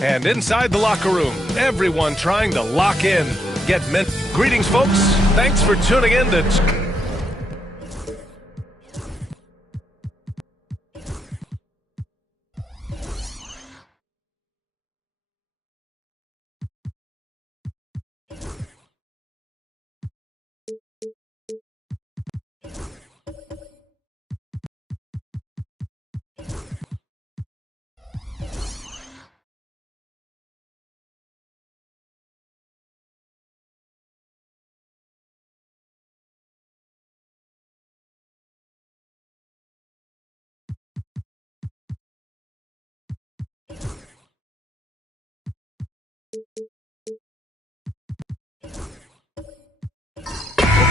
And inside the locker room, everyone trying to lock in. Greetings, folks. Thanks for tuning in to...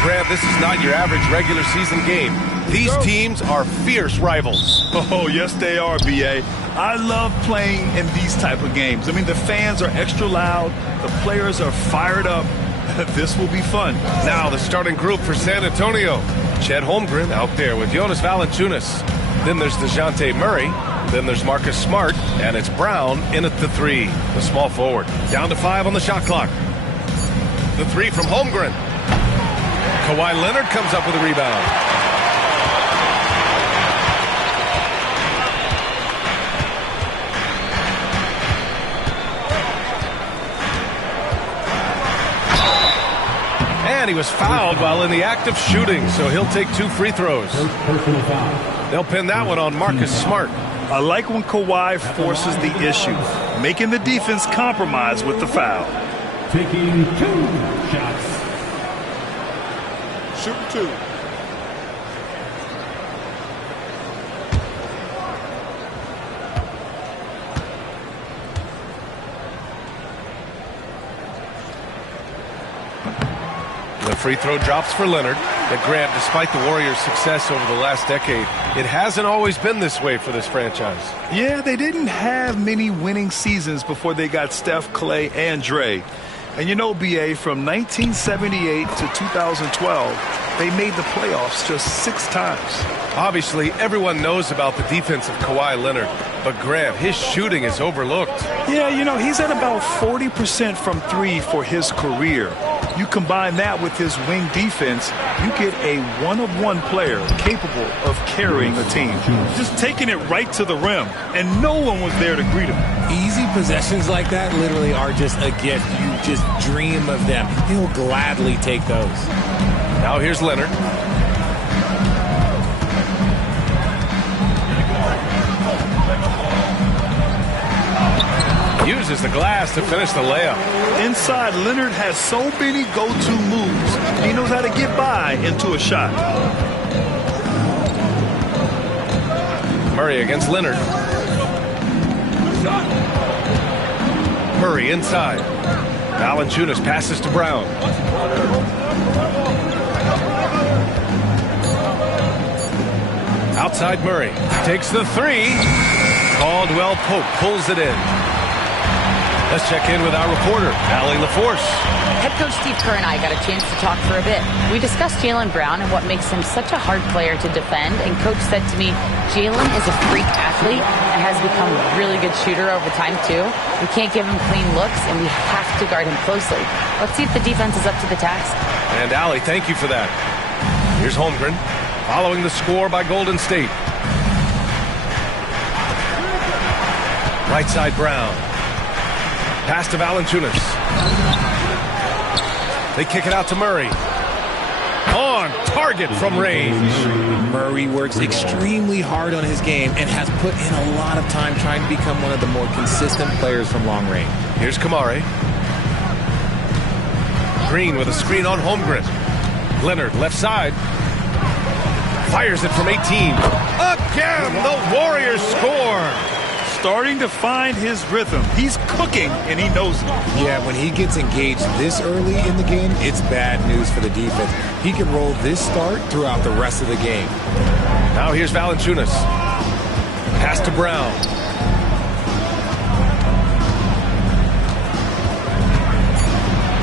Grant, this is not your average regular season game. These teams are fierce rivals. Oh, yes, they are, B.A. I love playing in these type of games. I mean, the fans are extra loud. The players are fired up. This will be fun. Now the starting group for San Antonio. Chet Holmgren out there with Jonas Valanciunas. Then there's DeJounte Murray. Then there's Marcus Smart. And it's Brown in at the 3, the small forward. Down to 5 on the shot clock. The 3 from Holmgren. Kawhi Leonard comes up with a rebound. And he was fouled while in the act of shooting, so he'll take 2 free throws. They'll pin that one on Marcus Smart. I like when Kawhi forces the issue, making the defense compromise with the foul. Taking 2 shots. Shoot 2. The free throw drops for Leonard. But Grant, despite the Warriors' success over the last decade, it hasn't always been this way for this franchise. Yeah, they didn't have many winning seasons before they got Steph, Clay, and Dre. And you know, B.A., from 1978 to 2012, they made the playoffs just 6 times. Obviously, everyone knows about the defense of Kawhi Leonard, but Grant, his shooting is overlooked. Yeah, you know, he's at about 40% from 3 for his career. You combine that with his wing defense, you get a one-of-one player capable of carrying a team. Just taking it right to the rim, and no one was there to greet him. Easy possessions like that literally are just a gift. You just dream of them. He'll gladly take those. Now here's Leonard. Uses the glass to finish the layup. Inside, Leonard has so many go-to moves. He knows how to get by into a shot. Murray against Leonard. Murray inside. Valanciunas passes to Brown. Outside Murray. Takes the 3. Caldwell Pope pulls it in. Let's check in with our reporter, Allie LaForce. Head coach Steve Kerr and I got a chance to talk for a bit. We discussed Jaylen Brown and what makes him such a hard player to defend. And coach said to me, Jaylen is a freak athlete and has become a really good shooter over time, too. We can't give him clean looks, and we have to guard him closely. Let's see if the defense is up to the task. And Allie, thank you for that. Here's Holmgren, following the score by Golden State. Right side Brown. Pass to Valanciunas. They kick it out to Murray. On target from range. Murray works extremely hard on his game and has put in a lot of time trying to become one of the more consistent players from long range. Here's Kamari. Green with a screen on Holmgren. Leonard left side. Fires it from 18. Again, the Warriors score. Starting to find his rhythm. He's cooking, and he knows it. Yeah, when he gets engaged this early in the game, it's bad news for the defense. He can roll this start throughout the rest of the game. Now here's Valanciunas. Pass to Brown.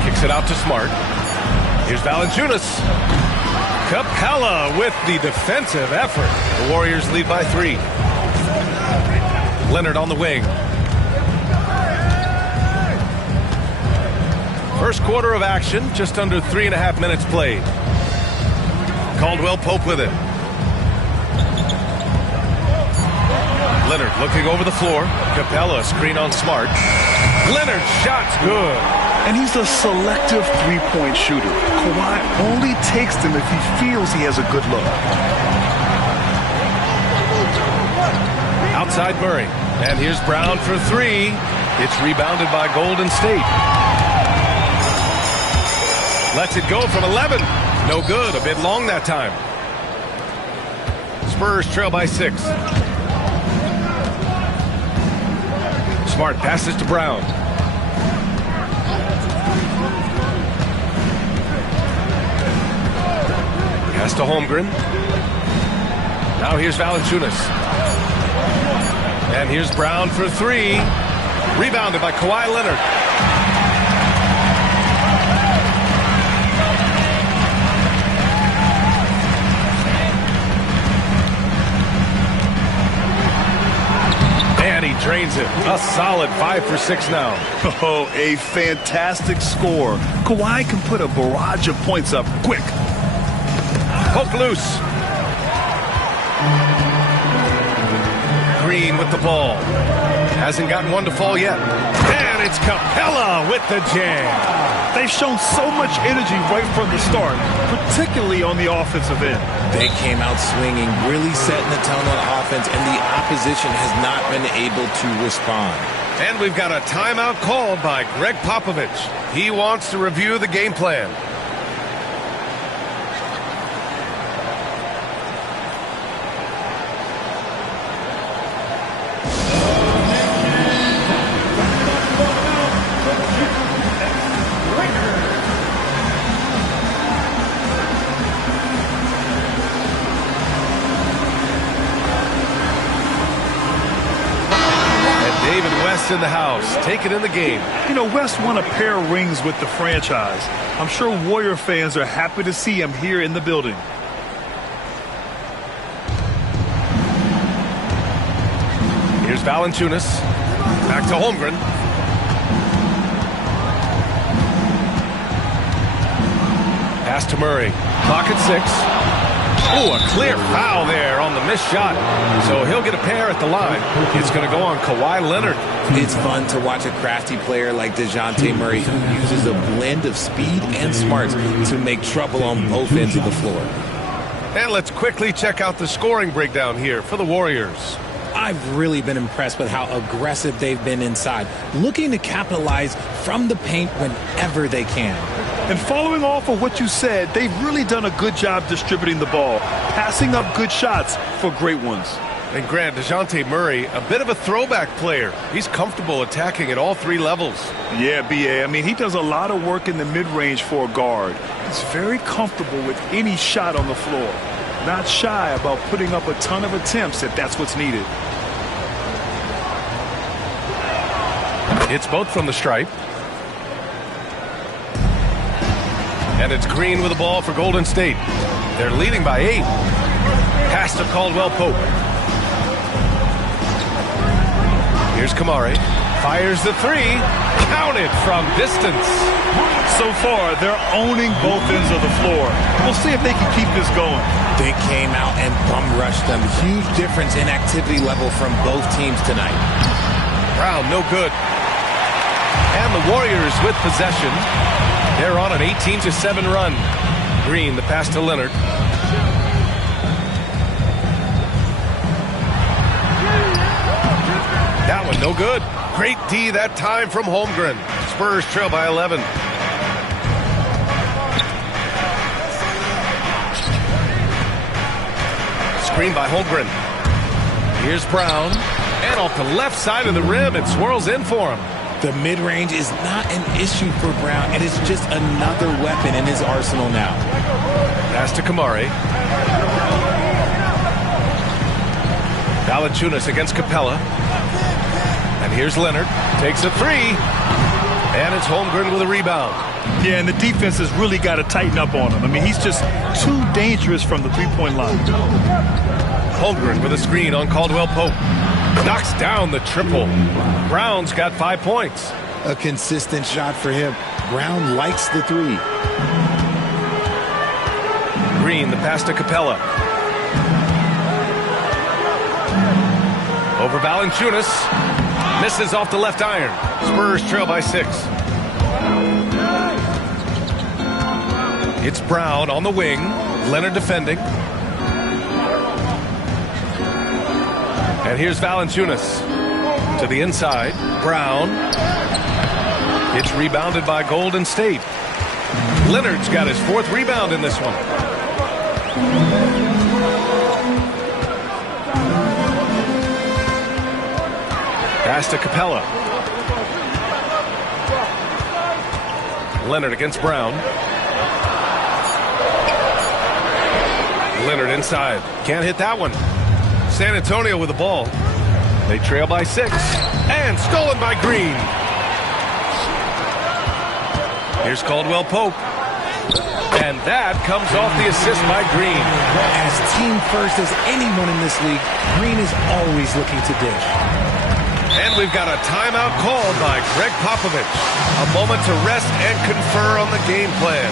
Kicks it out to Smart. Here's Valanciunas. Capella with the defensive effort. The Warriors lead by 3. Leonard on the wing. First quarter of action, just under 3.5 minutes played. Caldwell Pope with it. Leonard looking over the floor. Capella screen on Smart. Leonard shot's good. And he's a selective three-point shooter. Kawhi only takes them if he feels he has a good look. Outside Murray. And here's Brown for three. It's rebounded by Golden State. Lets it go from 11. No good. A bit long that time. Spurs trail by 6. Smart passes to Brown. Pass to Holmgren. Now here's Valanciunas. And here's Brown for three. Rebounded by Kawhi Leonard. And he drains it. A solid 5 for 6 now. Oh, a fantastic score. Kawhi can put a barrage of points up quick. Poke loose. Green with the ball. Hasn't gotten one to fall yet. And it's Capella with the jam. They've shown so much energy right from the start, particularly on the offensive end. They came out swinging, really setting the tone on offense, and the opposition has not been able to respond. And we've got a timeout called by Greg Popovich. He wants to review the game plan. In the house, take it in the game. You know, West won a pair of rings with the franchise. I'm sure Warrior fans are happy to see him here in the building. Here's Valanciunas. Back to Holmgren. Pass to Murray. Clock at 6. Oh, a clear foul there on the missed shot. So he'll get a pair at the line. It's going to go on Kawhi Leonard. It's fun to watch a crafty player like DeJounte Murray who uses a blend of speed and smarts to make trouble on both ends of the floor. And let's quickly check out the scoring breakdown here for the Warriors. I've really been impressed with how aggressive they've been inside, looking to capitalize from the paint whenever they can. And following off of what you said, they've really done a good job distributing the ball, passing up good shots for great ones. And Grant, DeJounte Murray, a bit of a throwback player. He's comfortable attacking at all 3 levels. Yeah, B.A. I mean, he does a lot of work in the mid-range for a guard. He's very comfortable with any shot on the floor. Not shy about putting up a ton of attempts if that's what's needed. It's both from the stripe. And it's Green with the ball for Golden State. They're leading by 8. Pass to Caldwell Pope. Here's Kamari. Fires the 3. Counted from distance. So far, they're owning both ends of the floor. We'll see if they can keep this going. They came out and bum rushed them. Huge difference in activity level from both teams tonight. Brown, no good. And the Warriors with possession. They're on an 18-7 run. Green, the pass to Leonard. That one, no good. Great D that time from Holmgren. Spurs trail by 11. Screen by Holmgren. Here's Brown. And off the left side of the rim, it swirls in for him. The mid-range is not an issue for Brown. It is just another weapon in his arsenal now. Pass to Kamari. Valanciunas against Capella. And here's Leonard. Takes a 3. And it's Holmgren with a rebound. Yeah, and the defense has really got to tighten up on him. I mean, he's just too dangerous from the three-point line. Holmgren with a screen on Caldwell Pope. Knocks down the triple. Brown's got 5 points. a consistent shot for him. Brown likes the three. Green, the pass to Capella. Over Valanciunas. Misses off the left iron. Spurs trail by 6. It's Brown on the wing. Leonard defending. And here's Valanciunas to the inside. Brown. It's rebounded by Golden State. Leonard's got his 4th rebound in this one. Pass to Capella. Leonard against Brown. Leonard inside. Can't hit that one. San Antonio with the ball. They trail by 6. And stolen by Green. Here's Caldwell Pope. And that comes off the assist by Green. As team first as anyone in this league, Green is always looking to dish. And we've got a timeout called by Greg Popovich. A moment to rest and confer on the game plan.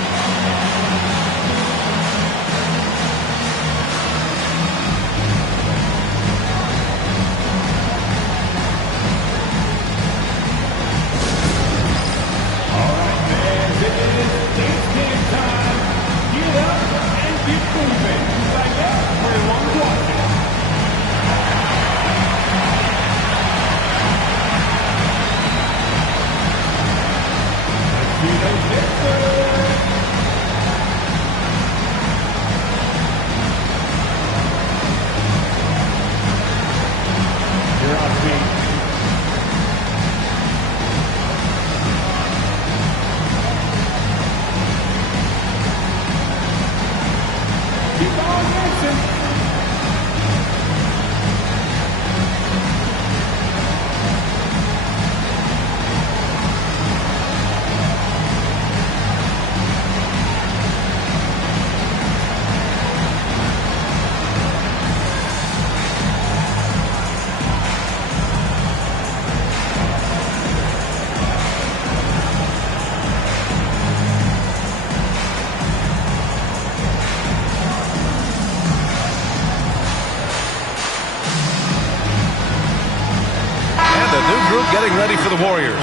Getting ready for the Warriors.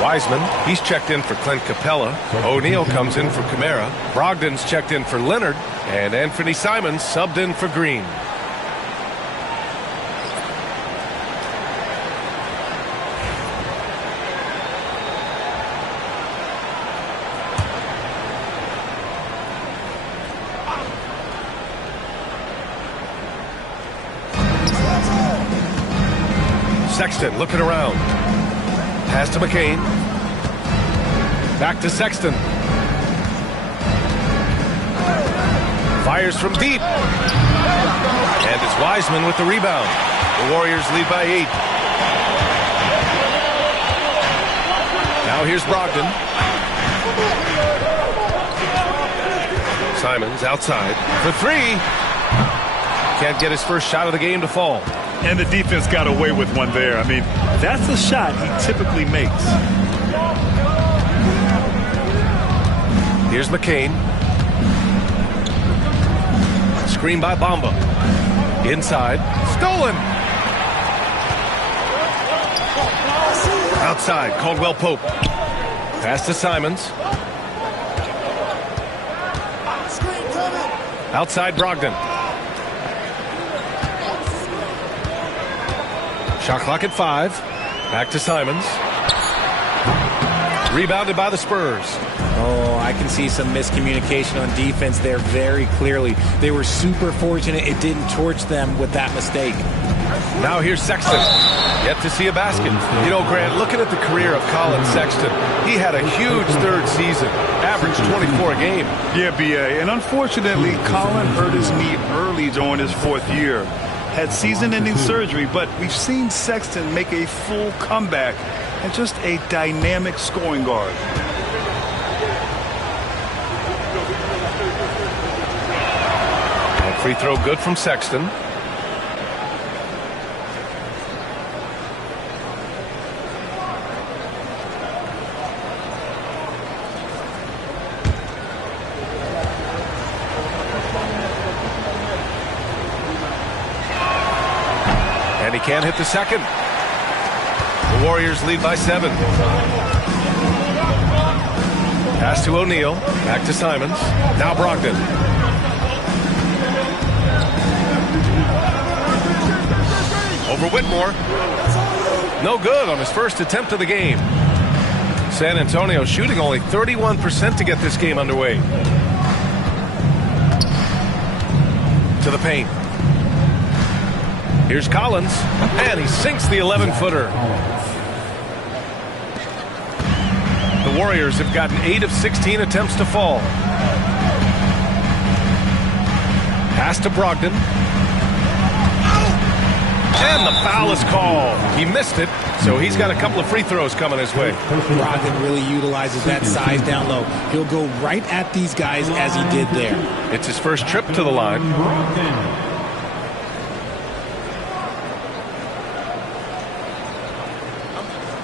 Wiseman, he's checked in for Clint Capella. O'Neal comes in for Kamara. Brogdon's checked in for Leonard. And Anthony Simons subbed in for Green. Sexton looking around. Pass to McCain. Back to Sexton. Fires from deep. And it's Wiseman with the rebound. The Warriors lead by 8. Now here's Brogdon. Simons outside for 3. Can't get his first shot of the game to fall. And the defense got away with one there. I mean, that's a shot he typically makes. Here's McCain. Screen by Bamba. Inside. Stolen. Outside. Caldwell Pope. Pass to Simons. Outside Brogdon. Shot clock at 5. Back to Simons. Rebounded by the Spurs. Oh, I can see some miscommunication on defense there very clearly. They were super fortunate it didn't torch them with that mistake. Now here's Sexton. Yet to see a basket. You know, Grant, looking at the career of Colin Sexton, he had a huge 3rd season. Averaged 24 a game. Yeah, B.A. And unfortunately, Colin hurt his knee early during his 4th year. Had season-ending surgery, but we've seen Sexton make a full comeback and just a dynamic scoring guard. And free throw good from Sexton. And he can't hit the second. The Warriors lead by 7. Pass to O'Neal. Back to Simons. Now Brogdon. Over Whitmore. No good on his first attempt of the game. San Antonio shooting only 31% to get this game underway. To the paint. Here's Collins, and he sinks the 11-footer. The Warriors have gotten 8 of 16 attempts to fall. Pass to Brogdon. And the foul is called. He missed it, so he's got a couple of free throws coming his way. Brogdon really utilizes that size down low. He'll go right at these guys as he did there. It's his first trip to the line.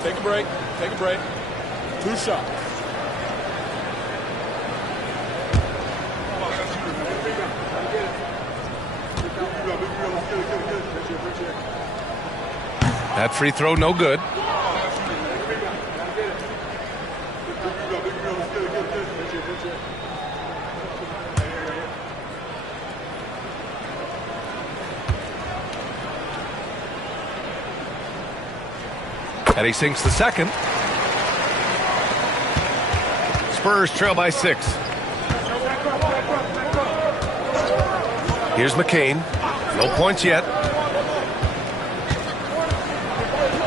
Take a break. Take a break. 2 shots. That free throw no good. And he sinks the second. Spurs trail by 6. Here's McCain. No points yet.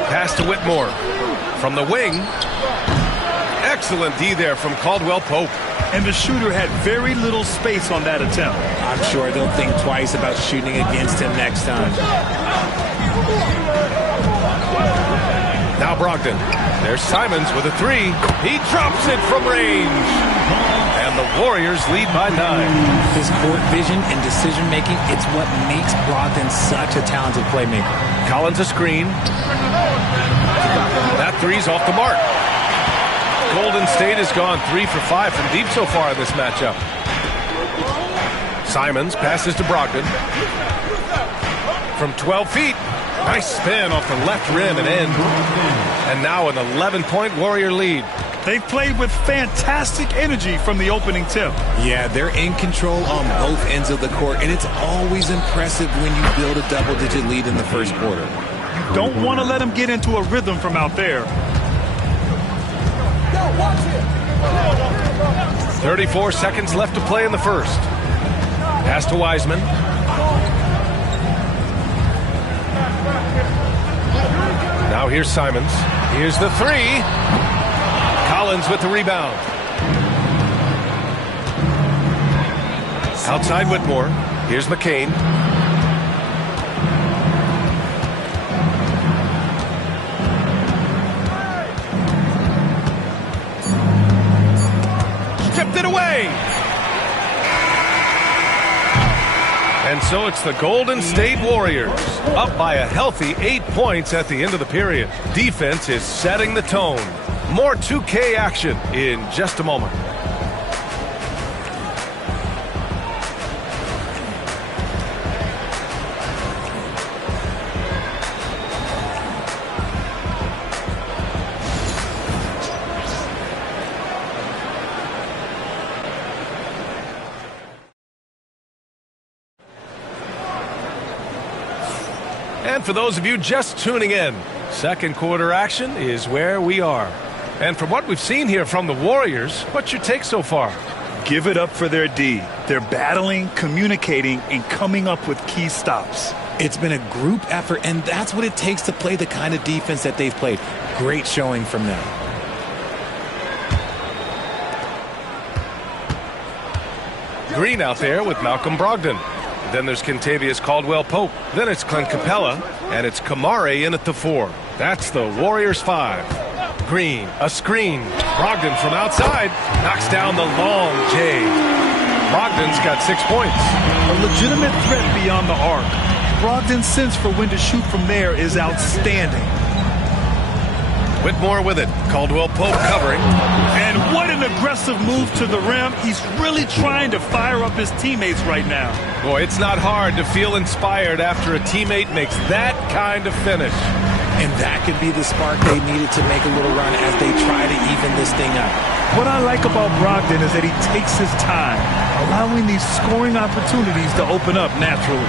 Pass to Whitmore. From the wing. Excellent D there from Caldwell Pope. And the shooter had very little space on that attempt. I'm sure they'll think twice about shooting against him next time. Now Brogdon. There's Simons with a 3. He drops it from range. And the Warriors lead by 9. His court vision and decision-making, it's what makes Brogdon such a talented playmaker. Collins a screen. That 3's off the mark. Golden State has gone 3 for 5 from deep so far in this matchup. Simons passes to Brogdon. From 12 feet. Nice spin off the left rim and in. And now an 11-point Warrior lead. They've played with fantastic energy from the opening tip. Yeah, they're in control on both ends of the court, and it's always impressive when you build a double-digit lead in the first quarter. You don't want to let them get into a rhythm from out there. 34 seconds left to play in the first. Pass to Wiseman. Now here's Simons. Here's the 3. Collins with the rebound. Outside Whitmore. Here's McCain. Stripped it away. And so it's the Golden State Warriors, up by a healthy 8 points at the end of the period. Defense is setting the tone. More 2K action in just a moment. And for those of you just tuning in, second quarter action is where we are. And from what we've seen here from the Warriors, what's your take so far? Give it up for their D. They're battling, communicating, and coming up with key stops. It's been a group effort, and that's what it takes to play the kind of defense that they've played. Great showing from them. Green out there with Malcolm Brogdon. Then there's Kentavious Caldwell-Pope. Then it's Clint Capella, and it's Kamare in at the 4. That's the Warriors 5. Green, a screen. Brogdon from outside knocks down the long J. Brogdon's got 6 points. A legitimate threat beyond the arc. Brogdon's sense for when to shoot from there is outstanding. Whitmore with it. Caldwell Pope covering. And what an aggressive move to the rim. He's really trying to fire up his teammates right now. Boy, it's not hard to feel inspired after a teammate makes that kind of finish. And that could be the spark they needed to make a little run as they try to even this thing up. What I like about Brogdon is that he takes his time, allowing these scoring opportunities to open up naturally.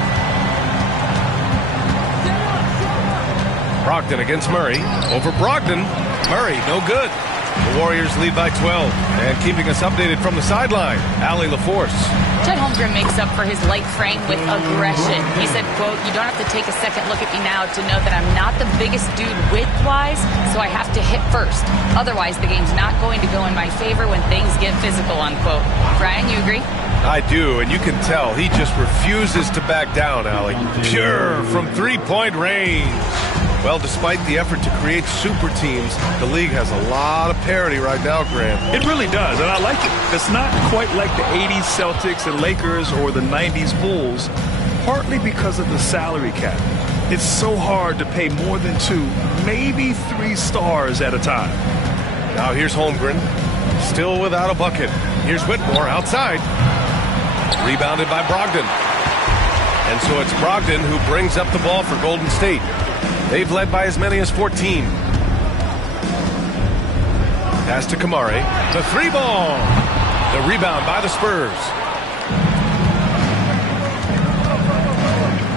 Brogdon against Murray. Over Brogdon. Murray, no good. The Warriors lead by 12. And keeping us updated from the sideline, Allie LaForce. Chet Holmgren makes up for his light frame with aggression. He said, quote, "You don't have to take a second look at me now to know that I'm not the biggest dude width-wise, so I have to hit first. Otherwise, the game's not going to go in my favor when things get physical," unquote. Brian, you agree? I do, and you can tell he just refuses to back down, Allie. Pure from three-point range. Well, despite the effort to create super teams, the league has a lot of parity right now, Grant. It really does, and I like it. It's not quite like the 80s Celtics and Lakers or the 90s Bulls, partly because of the salary cap. It's so hard to pay more than 2, maybe 3 stars at a time. Now here's Holmgren, still without a bucket. Here's Whitmore outside. Rebounded by Brogdon. And so it's Brogdon who brings up the ball for Golden State. They've led by as many as 14. Pass to Kamari. The 3-ball. The rebound by the Spurs.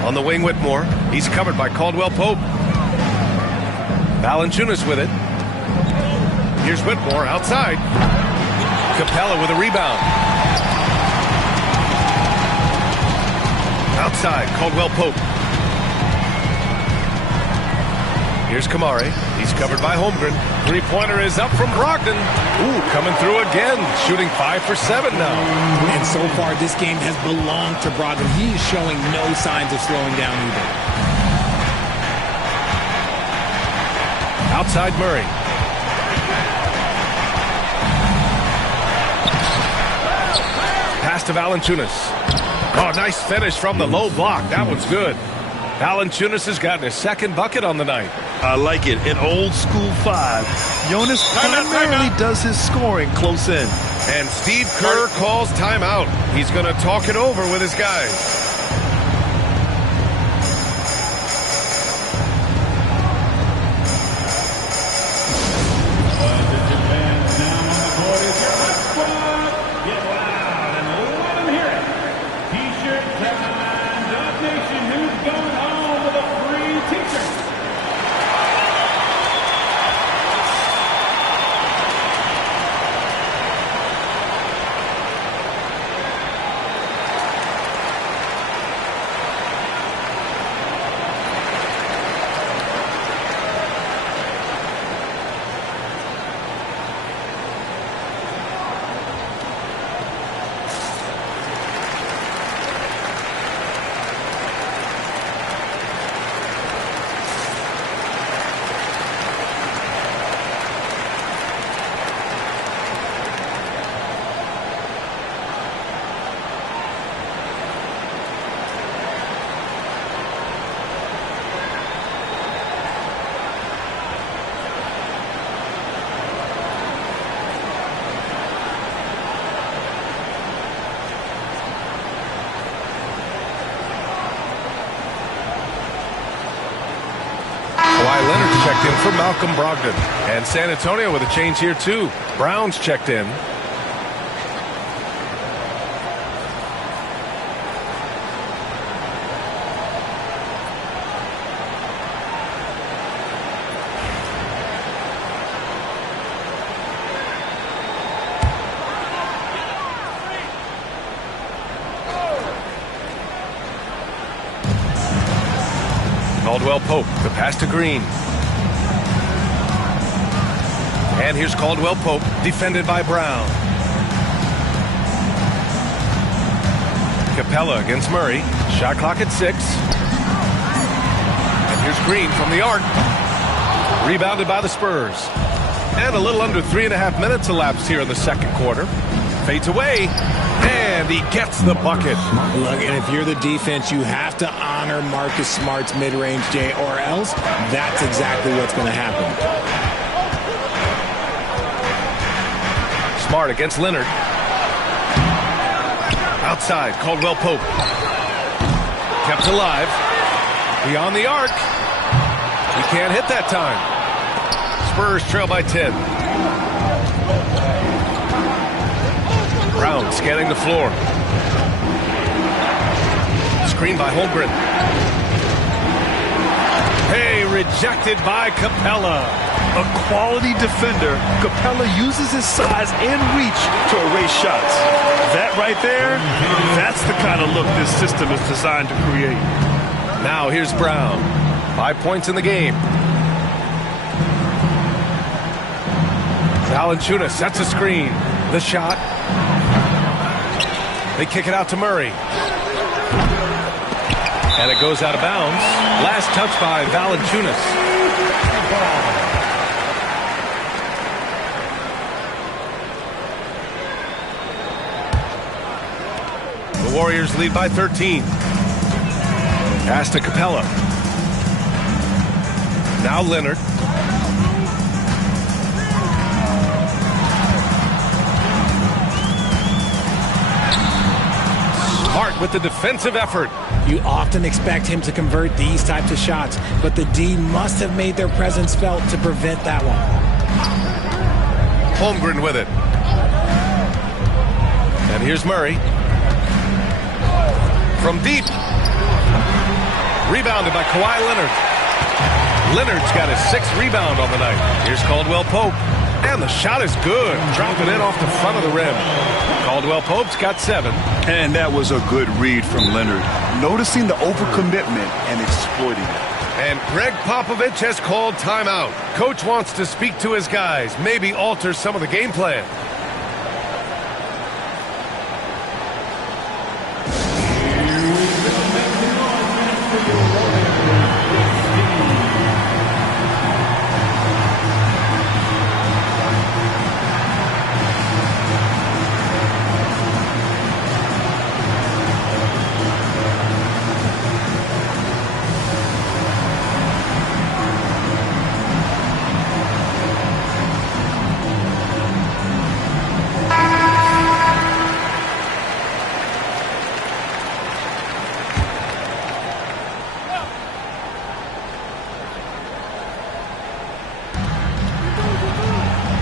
On the wing, Whitmore. He's covered by Caldwell Pope. Valanciunas with it. Here's Whitmore outside. Capella with a rebound. Outside, Caldwell Pope. Here's Kamari. He's covered by Holmgren. Three-pointer is up from Brogdon. Ooh, coming through again. Shooting 5 for 7 now. And so far, this game has belonged to Brogdon. He is showing no signs of slowing down either. Outside Murray. Pass to Valanciunas. Oh, nice finish from the low block. That one's good. Valanciunas has gotten his second bucket on the night. I like it. An old school 5. Jonas primarily does his scoring close in. And Steve Kerr calls timeout. He's going to talk it over with his guys. Kawhi Leonard checked in for Malcolm Brogdon. And San Antonio with a change here, too. Brown's checked in. Caldwell Pope, the pass to Green. And here's Caldwell Pope, defended by Brown. Capella against Murray. Shot clock at 6. And here's Green from the arc. Rebounded by the Spurs. And a little under 3.5 minutes elapsed here in the second quarter. Fades away. And he gets the bucket. Look, and if you're the defense, you have to honor Marcus Smart's mid-range, Jay, or else that's exactly what's going to happen. Smart against Leonard. Outside, Caldwell Pope. Kept alive. Beyond the arc. He can't hit that time. Spurs trail by 10. Brown scanning the floor. Screen by Holmgren. Hey, rejected by Capella. A quality defender, Capella uses his size and reach to erase shots. That right there, that's the kind of look this system is designed to create. Now here's Brown. 5 points in the game. Valanciunas sets a screen. The shot. They kick it out to Murray. And it goes out of bounds. Last touch by Valanciunas. The Warriors lead by 13. Pass to Capella. Now Leonard. Smart with the defensive effort. You often expect him to convert these types of shots, but the D must have made their presence felt to prevent that one. Holmgren with it. And here's Murray. From deep. Rebounded by Kawhi Leonard. Leonard's got his 6th rebound on the night. Here's Caldwell Pope. And the shot is good. Dropping in off the front of the rim. Caldwell Pope's got 7. And that was a good read from Leonard. Noticing the overcommitment and exploiting it. And Greg Popovich has called timeout. Coach wants to speak to his guys. Maybe alter some of the game plan.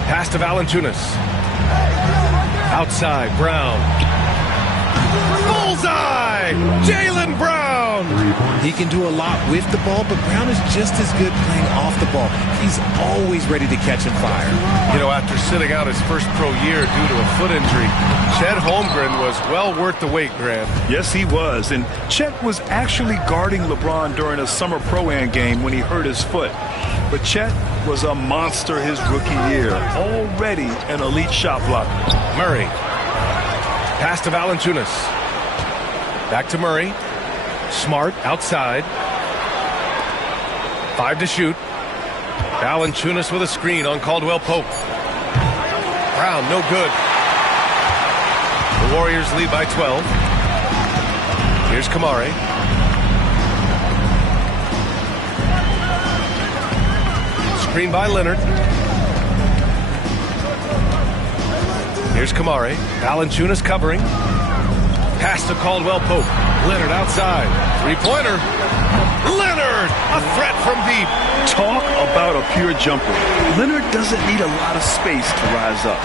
Pass to Valanciunas. Outside, Brown. Bullseye! Jaylen Brown! He can do a lot with the ball, but Brown is just as good playing off the ball. He's always ready to catch and fire. You know, after sitting out his first pro year due to a foot injury, Chet Holmgren was well worth the wait, Grant. Yes, he was. And Chet was actually guarding LeBron during a summer pro-am game when he hurt his foot. But Chet was a monster his rookie year. Already an elite shot blocker. Murray. Pass to Valanciunas. Back to Murray. Smart outside. 5 to shoot. Valanciunas with a screen on Caldwell Pope. Brown, no good. The Warriors lead by 12. Here's Kamari. Screen by Leonard. Here's Kamari. Valanciunas covering. Pass to Caldwell Pope. Leonard outside. Three-pointer. Leonard! A threat from deep. Talk about a pure jumper. Leonard doesn't need a lot of space to rise up.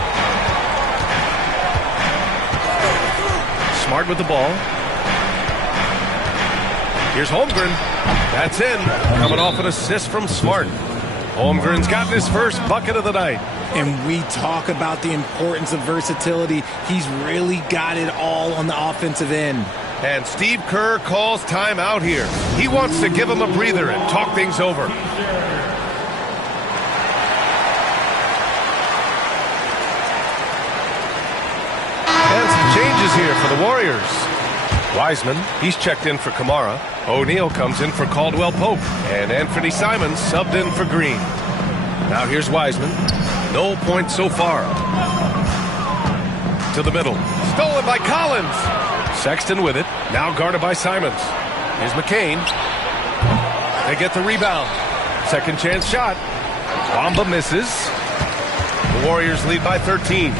Smart with the ball. Here's Holmgren. That's in. Coming off an assist from Smart. Holmgren's gotten his first bucket of the night. And we talk about the importance of versatility. He's really got it all on the offensive end. And Steve Kerr calls timeout here. He wants to give him a breather and talk things over. And some changes here for the Warriors. Wiseman, he's checked in for Kamara. O'Neal comes in for Caldwell Pope. And Anthony Simons subbed in for Green. Now here's Wiseman. No points so far. To the middle. Stolen by Collins. Sexton with it. Now guarded by Simons. Here's McCain. They get the rebound. Second chance shot. Bamba misses. The Warriors lead by 13.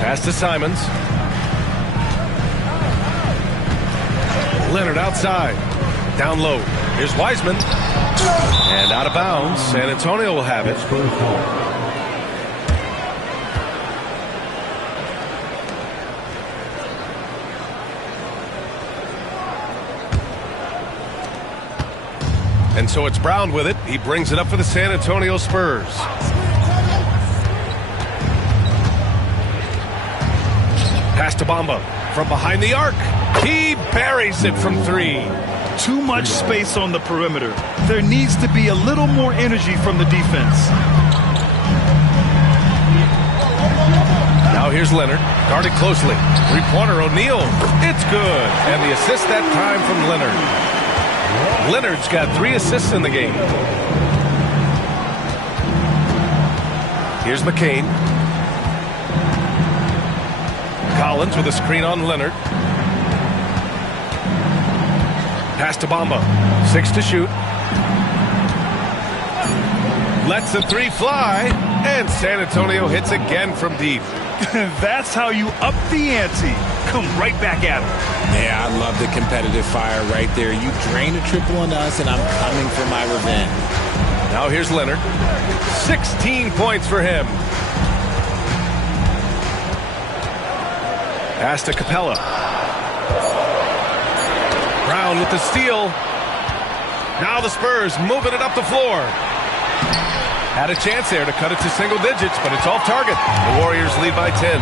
Pass to Simons. Leonard outside. Down low. Here's Wiseman. And out of bounds. San Antonio will have it. And so it's Brown with it. He brings it up for the San Antonio Spurs. Pass to Bamba from behind the arc. He buries it from three. Too much space on the perimeter. There needs to be a little more energy from the defense. Now here's Leonard, guarded closely. Three-pointer, O'Neal. It's good. And the assist that time from Leonard. Leonard's got 3 assists in the game. Here's McCain. Collins with a screen on Leonard. Pass to Bamba. 6 to shoot. Lets the 3 fly. And San Antonio hits again from deep. That's how you up the ante. Come right back at him. Yeah, I love the competitive fire right there. You drain a triple on us, and I'm coming for my revenge. Now here's Leonard. 16 points for him. Pass to Capella. Brown with the steal. Now the Spurs moving it up the floor. Had a chance there to cut it to single digits, but it's off target. The Warriors lead by 10.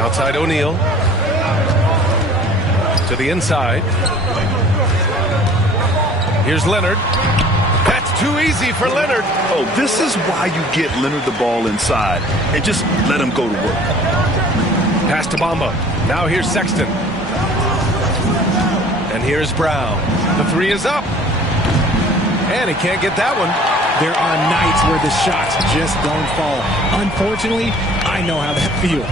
Outside O'Neal. To the inside. Here's Leonard. That's too easy for Leonard. Oh, this is why you get Leonard the ball inside and just let him go to work. Pass to Bamba. Now here's Sexton. And here's Brown. The 3 is up. And he can't get that one. There are nights where the shots just don't fall. Unfortunately, I know how that feels.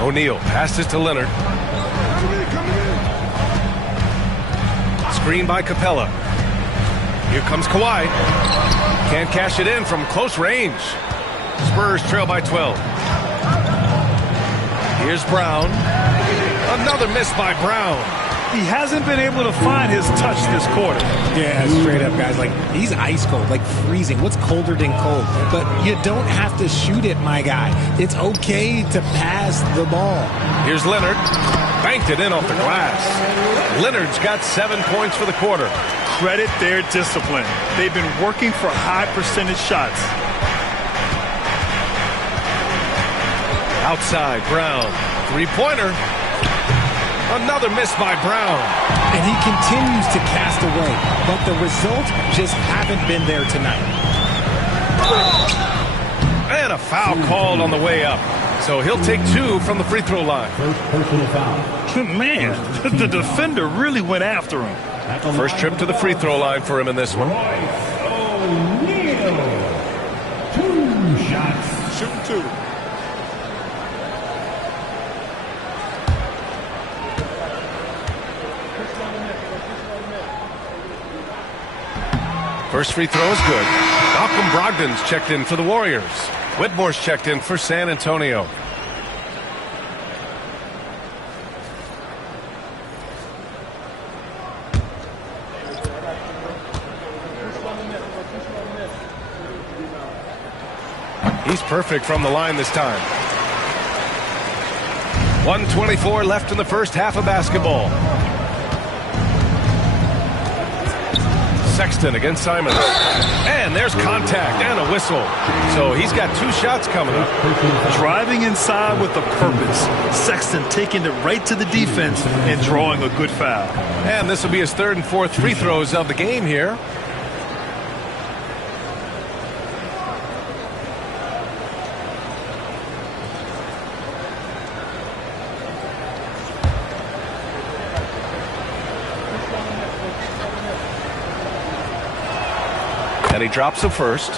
O'Neal passes to Leonard. Screen by Capella. Here comes Kawhi. Can't cash it in from close range. Spurs trail by 12. Here's Brown. Another miss by Brown. He hasn't been able to find his touch this quarter. Yeah, straight up, guys. Like, he's ice cold, like freezing. What's colder than cold? But you don't have to shoot it, my guy. It's okay to pass the ball. Here's Leonard. Banked it in off the glass. Leonard's got 7 points for the quarter. Credit their discipline. They've been working for high percentage shots. Outside, Brown. Three-pointer. Another miss by Brown. And he continues to cast away, but the results just haven't been there tonight. And a foul called on the way up. So he'll take 2 from the free throw line. First personal foul. Man, the defender really went after him. First trip to the free throw line for him in this one. O'Neal. 2 shots. Shooting 2. First free throw is good. Malcolm Brogdon's checked in for the Warriors. Whitmore's checked in for San Antonio. He's perfect from the line this time. 1:24 left in the first half of basketball. Sexton against Simons. And there's contact and a whistle. So he's got 2 shots coming up. Driving inside with a purpose. Sexton taking it right to the defense and drawing a good foul. And this will be his 3rd and 4th free throws of the game here. And he drops the first.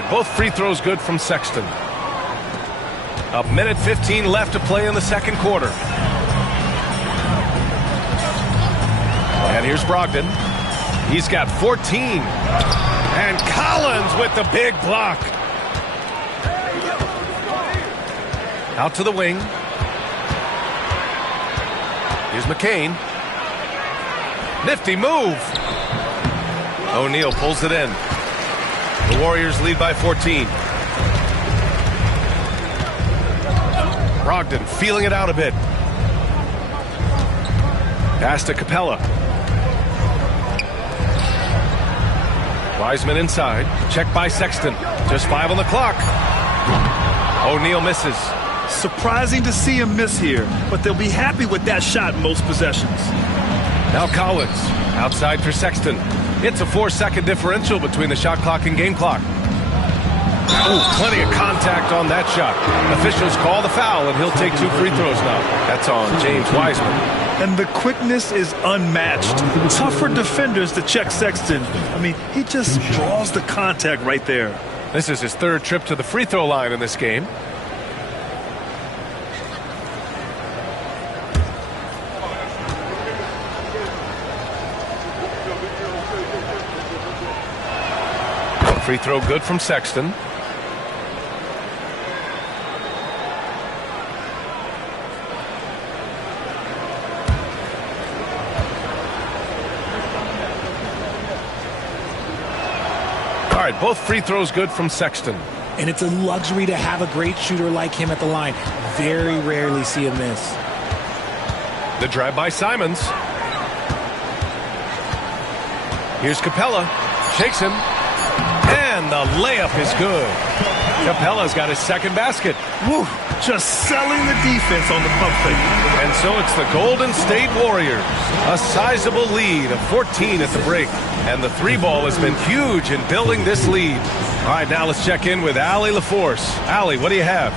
right, both free throws good from Sexton. 1:15 left to play in the second quarter. And here's Brogdon. He's got 14. And Collins with the big block. Out to the wing. Here's McCain. Nifty move. O'Neal pulls it in. The Warriors lead by 14. Brogdon feeling it out a bit. Pass to Capella. Wiseman inside. Check by Sexton. Just 5 on the clock. O'Neal misses. Surprising to see him miss here, but they'll be happy with that shot most possessions. Now Collins. Outside for Sexton. It's a 4-second differential between the shot clock and game clock. Ooh, plenty of contact on that shot. Officials call the foul, and he'll take 2 free throws now. That's on James Wiseman. And the quickness is unmatched. Tough for defenders to check Sexton. I mean, he just draws the contact right there. This is his 3rd trip to the free throw line in this game. Free throw good from Sexton. All right, both free throws good from Sexton. And it's a luxury to have a great shooter like him at the line. Very rarely see a miss. The drive by Simons. Here's Capella. Shakes him. And the layup is good. Capella's got his 2nd basket. Woo, just selling the defense on the pump fake. And so it's the Golden State Warriors. A sizable lead of 14 at the break. And the 3-ball has been huge in building this lead. All right, now let's check in with Allie LaForce. Allie, what do you have?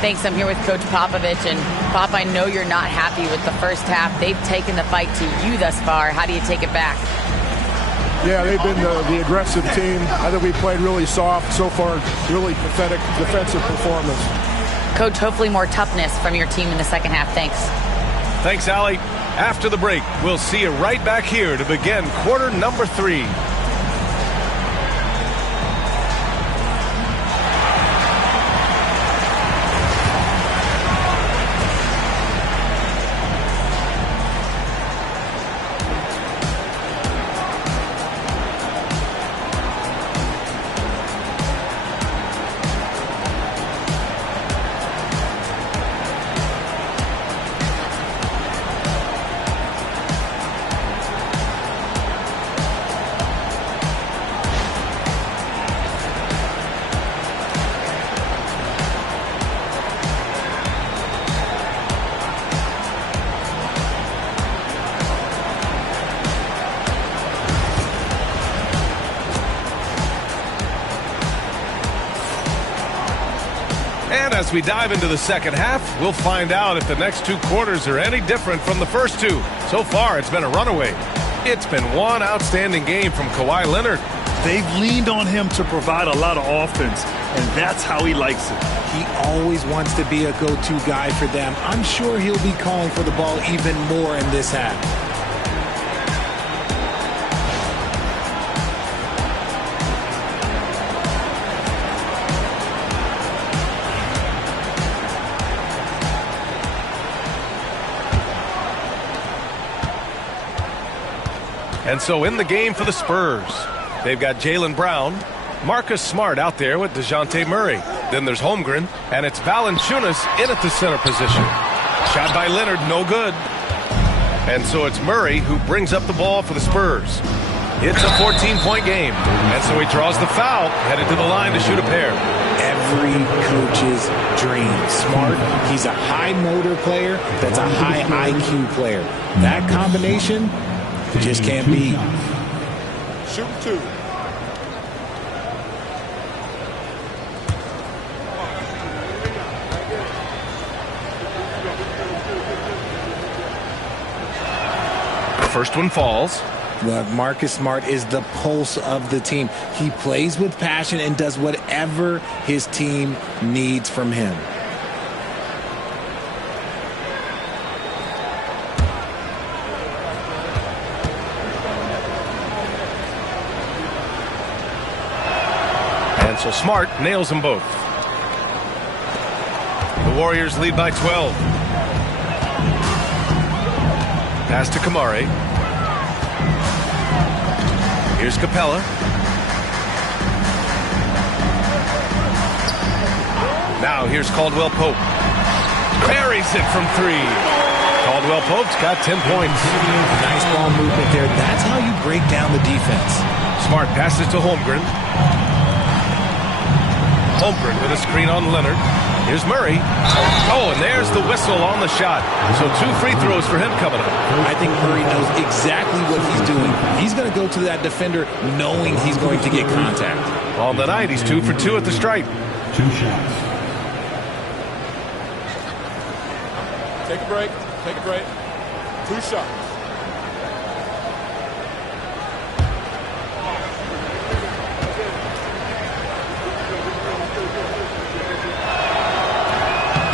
Thanks. I'm here with Coach Popovich. And Pop, I know you're not happy with the first half. They've taken the fight to you thus far. How do you take it back? Yeah, they've been the aggressive team. I think we played really soft so far. Really pathetic defensive performance. Coach, hopefully more toughness from your team in the second half. Thanks. Thanks, Allie. After the break, we'll see you right back here to begin quarter number 3. And as we dive into the second half, we'll find out if the next 2 quarters are any different from the first 2. So far, it's been a runaway. It's been one outstanding game from Kawhi Leonard. They've leaned on him to provide a lot of offense, and that's how he likes it. He always wants to be a go-to guy for them. I'm sure he'll be calling for the ball even more in this half. And so in the game for the Spurs, they've got Jaylen Brown, Marcus Smart out there with DeJounte Murray. Then there's Holmgren, and it's Valanciunas in at the center position. Shot by Leonard, no good. And so it's Murray who brings up the ball for the Spurs. It's a 14-point game, and so he draws the foul, headed to the line to shoot a pair. Every coach's dream. Smart, he's a high motor player that's a high IQ player. That combination just can't beat. Shoot 2. The first one falls. Well, Marcus Smart is the pulse of the team. He plays with passion and does whatever his team needs from him. And so Smart nails them both. The Warriors lead by 12. Pass to Kamari. Here's Capella. Now here's Caldwell Pope. Buries it from 3. Caldwell Pope's got 10 points. Nice ball movement there. That's how you break down the defense. Smart passes to Holmgren. Holmgren with a screen on Leonard. Here's Murray. Oh, and there's the whistle on the shot. So 2 free throws for him coming up. I think Murray knows exactly what he's doing. He's going to go to that defender knowing he's going to get contact. On the night, he's 2 for 2 at the stripe. 2 shots. Take a break. Take a break. 2 shots.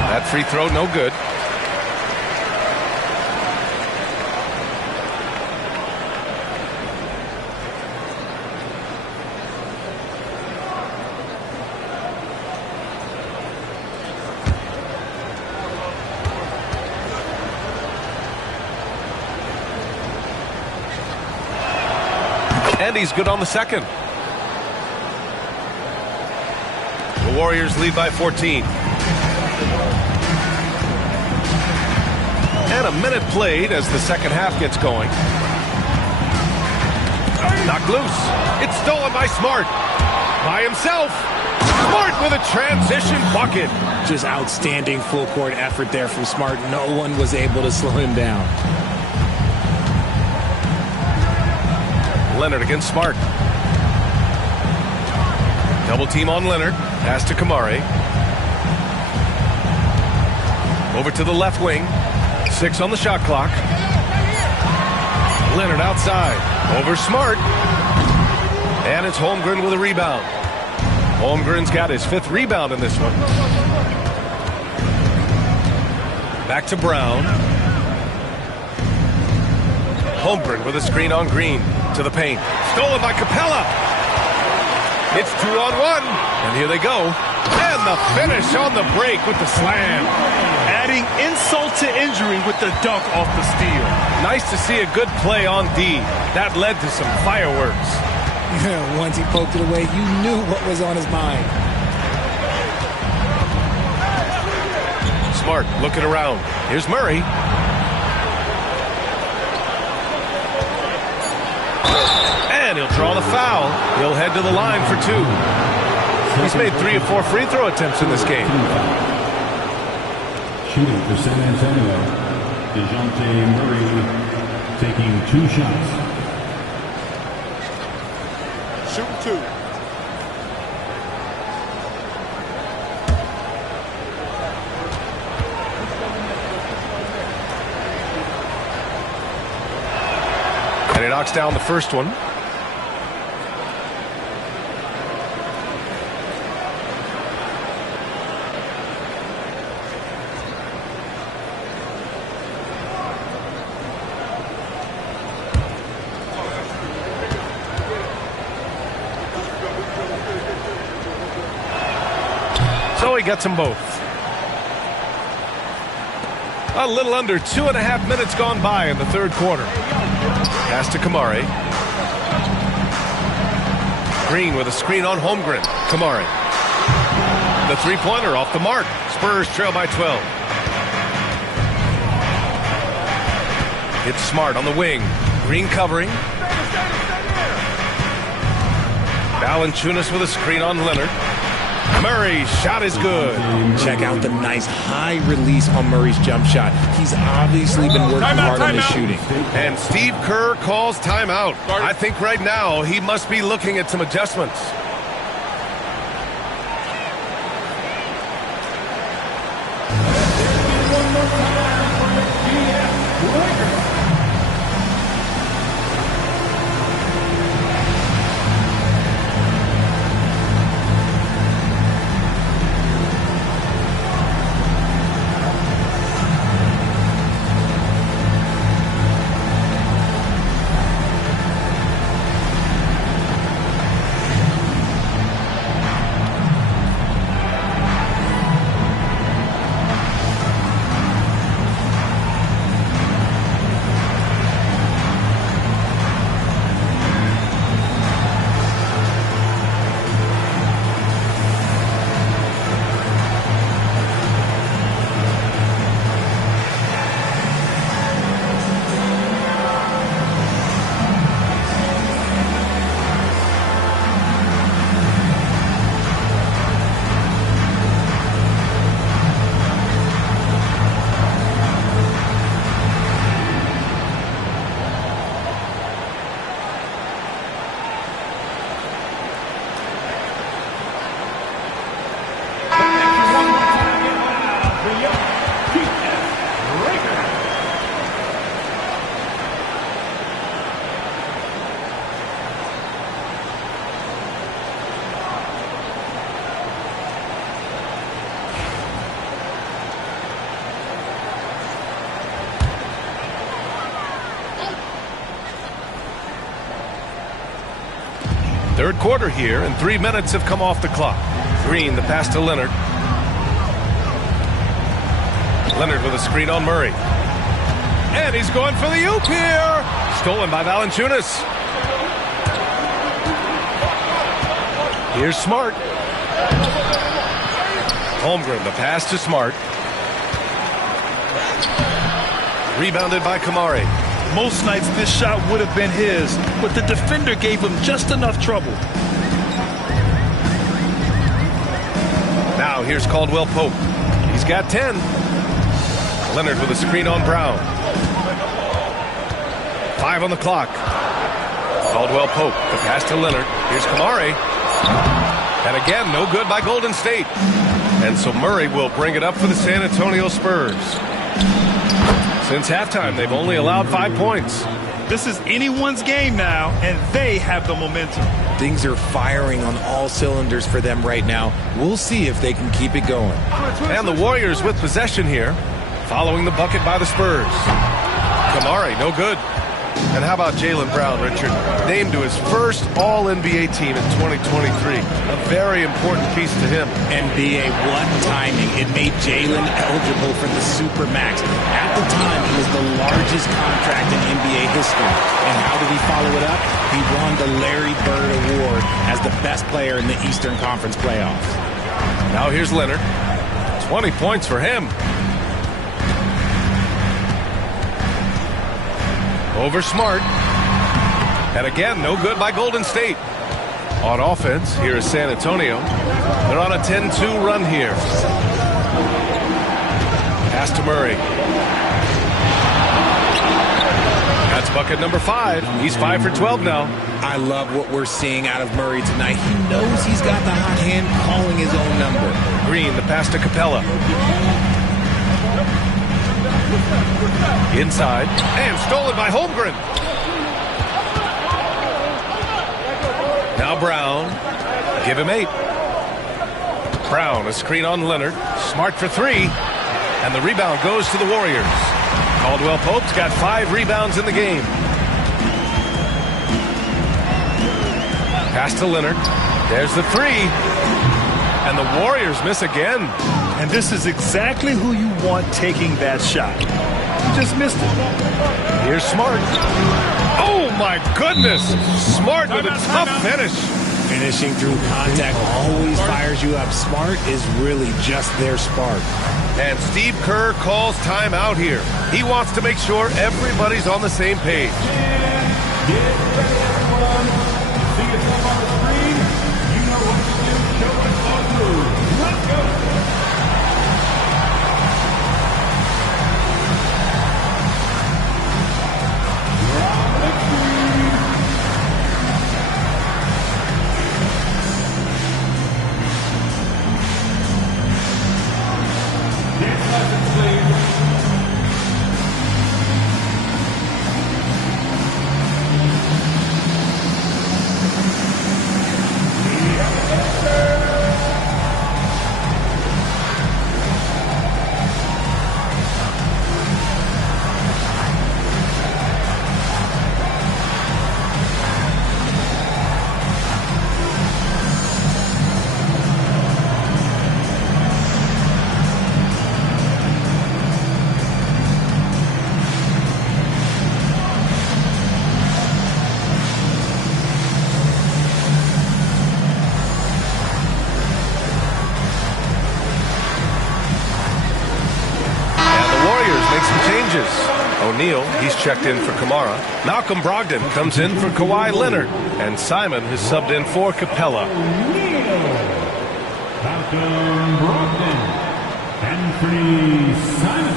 That free throw, no good. And he's good on the second. The Warriors lead by 14. And a minute played as the second half gets going. Knocked loose. It's stolen by Smart. By himself. Smart with a transition bucket. Just outstanding full court effort there from Smart. No one was able to slow him down. Leonard against Smart. Double team on Leonard. Pass to Kamari. Over to the left wing. 6 on the shot clock. Leonard outside. Over Smart. And it's Holmgren with a rebound. Holmgren's got his 5th rebound in this one. Back to Brown. Holmgren with a screen on Green. To the paint. Stolen by Capella. It's 2 on 1. And here they go. And the finish on the break with the slam. Adding insult to injury with the dunk off the steal. Nice to see a good play on D. That led to some fireworks. Once he poked it away, you knew what was on his mind. Smart looking around. Here's Murray. And he'll draw the foul. He'll head to the line for 2. He's made 3 or 4 free throw attempts in this game. Shooting for San Antonio, DeJounte Murray taking 2 shots. Shoot 2. And he knocks down the first one. So he gets them both. A little under 2.5 minutes gone by in the third quarter. Pass to Kamari. Green with a screen on Holmgren. Kamari. The 3-pointer off the mark. Spurs trail by 12. It's Smart on the wing. Green covering. Valanciunas with a screen on Leonard. Murray's shot is good. Check out the nice high release on Murray's jump shot. He's obviously been working hard on his shooting. And Steve Kerr calls timeout. I think right now he must be looking at some adjustments. quarter here, and 3 minutes have come off the clock. Green, the pass to Leonard. Leonard with a screen on Murray. And he's going for the oop here. Stolen by Valanciunas. Here's Smart. Holmgren, the pass to Smart. Rebounded by Kamari. Most nights this shot would have been his, but the defender gave him just enough trouble. Now here's Caldwell Pope. He's got 10. Leonard with a screen on Brown. 5 on the clock. Caldwell Pope, the pass to Leonard. Here's Kamari. And again, no good by Golden State. And so Murray will bring it up for the San Antonio Spurs. Since halftime, they've only allowed 5 points. This is anyone's game now, and they have the momentum. Things are firing on all cylinders for them right now. We'll see if they can keep it going. And the Warriors with possession here, following the bucket by the Spurs. Kamari, no good. And how about Jaylen Brown, Richard? Named to his first All-NBA team in 2023. A very important piece to him. NBA, what timing. It made Jaylen eligible for the Supermax. At the time, it was the largest contract in NBA history. And how did he follow it up? He won the Larry Bird Award as the best player in the Eastern Conference playoffs. Now here's Leonard. 20 points for him. Over Smart. And again, no good by Golden State. On offense, here is San Antonio. They're on a 10-2 run here. Pass to Murray. That's bucket number 5. He's 5 for 12 now. I love what we're seeing out of Murray tonight. He knows he's got the hot hand calling his own number. Green, the pass to Capella. Inside, and stolen by Holmgren. Now Brown, give him 8. Brown, a screen on Leonard. Smart for 3, and the rebound goes to the Warriors. Caldwell Pope's got 5 rebounds in the game. Pass to Leonard. There's the 3, and the Warriors miss again. And this is exactly who you want taking that shot. You just missed it. Here's Smart. Oh, my goodness. Smart with a tough finish. Finishing through contact always fires you up. Smart is really just their spark. And Steve Kerr calls timeout here. He wants to make sure everybody's on the same page. O'Neal, he's checked in for Kamara. Malcolm Brogdon comes in for Kawhi Leonard. And Simon has subbed in for Capella. Malcolm Brogdon. Anthony Simon.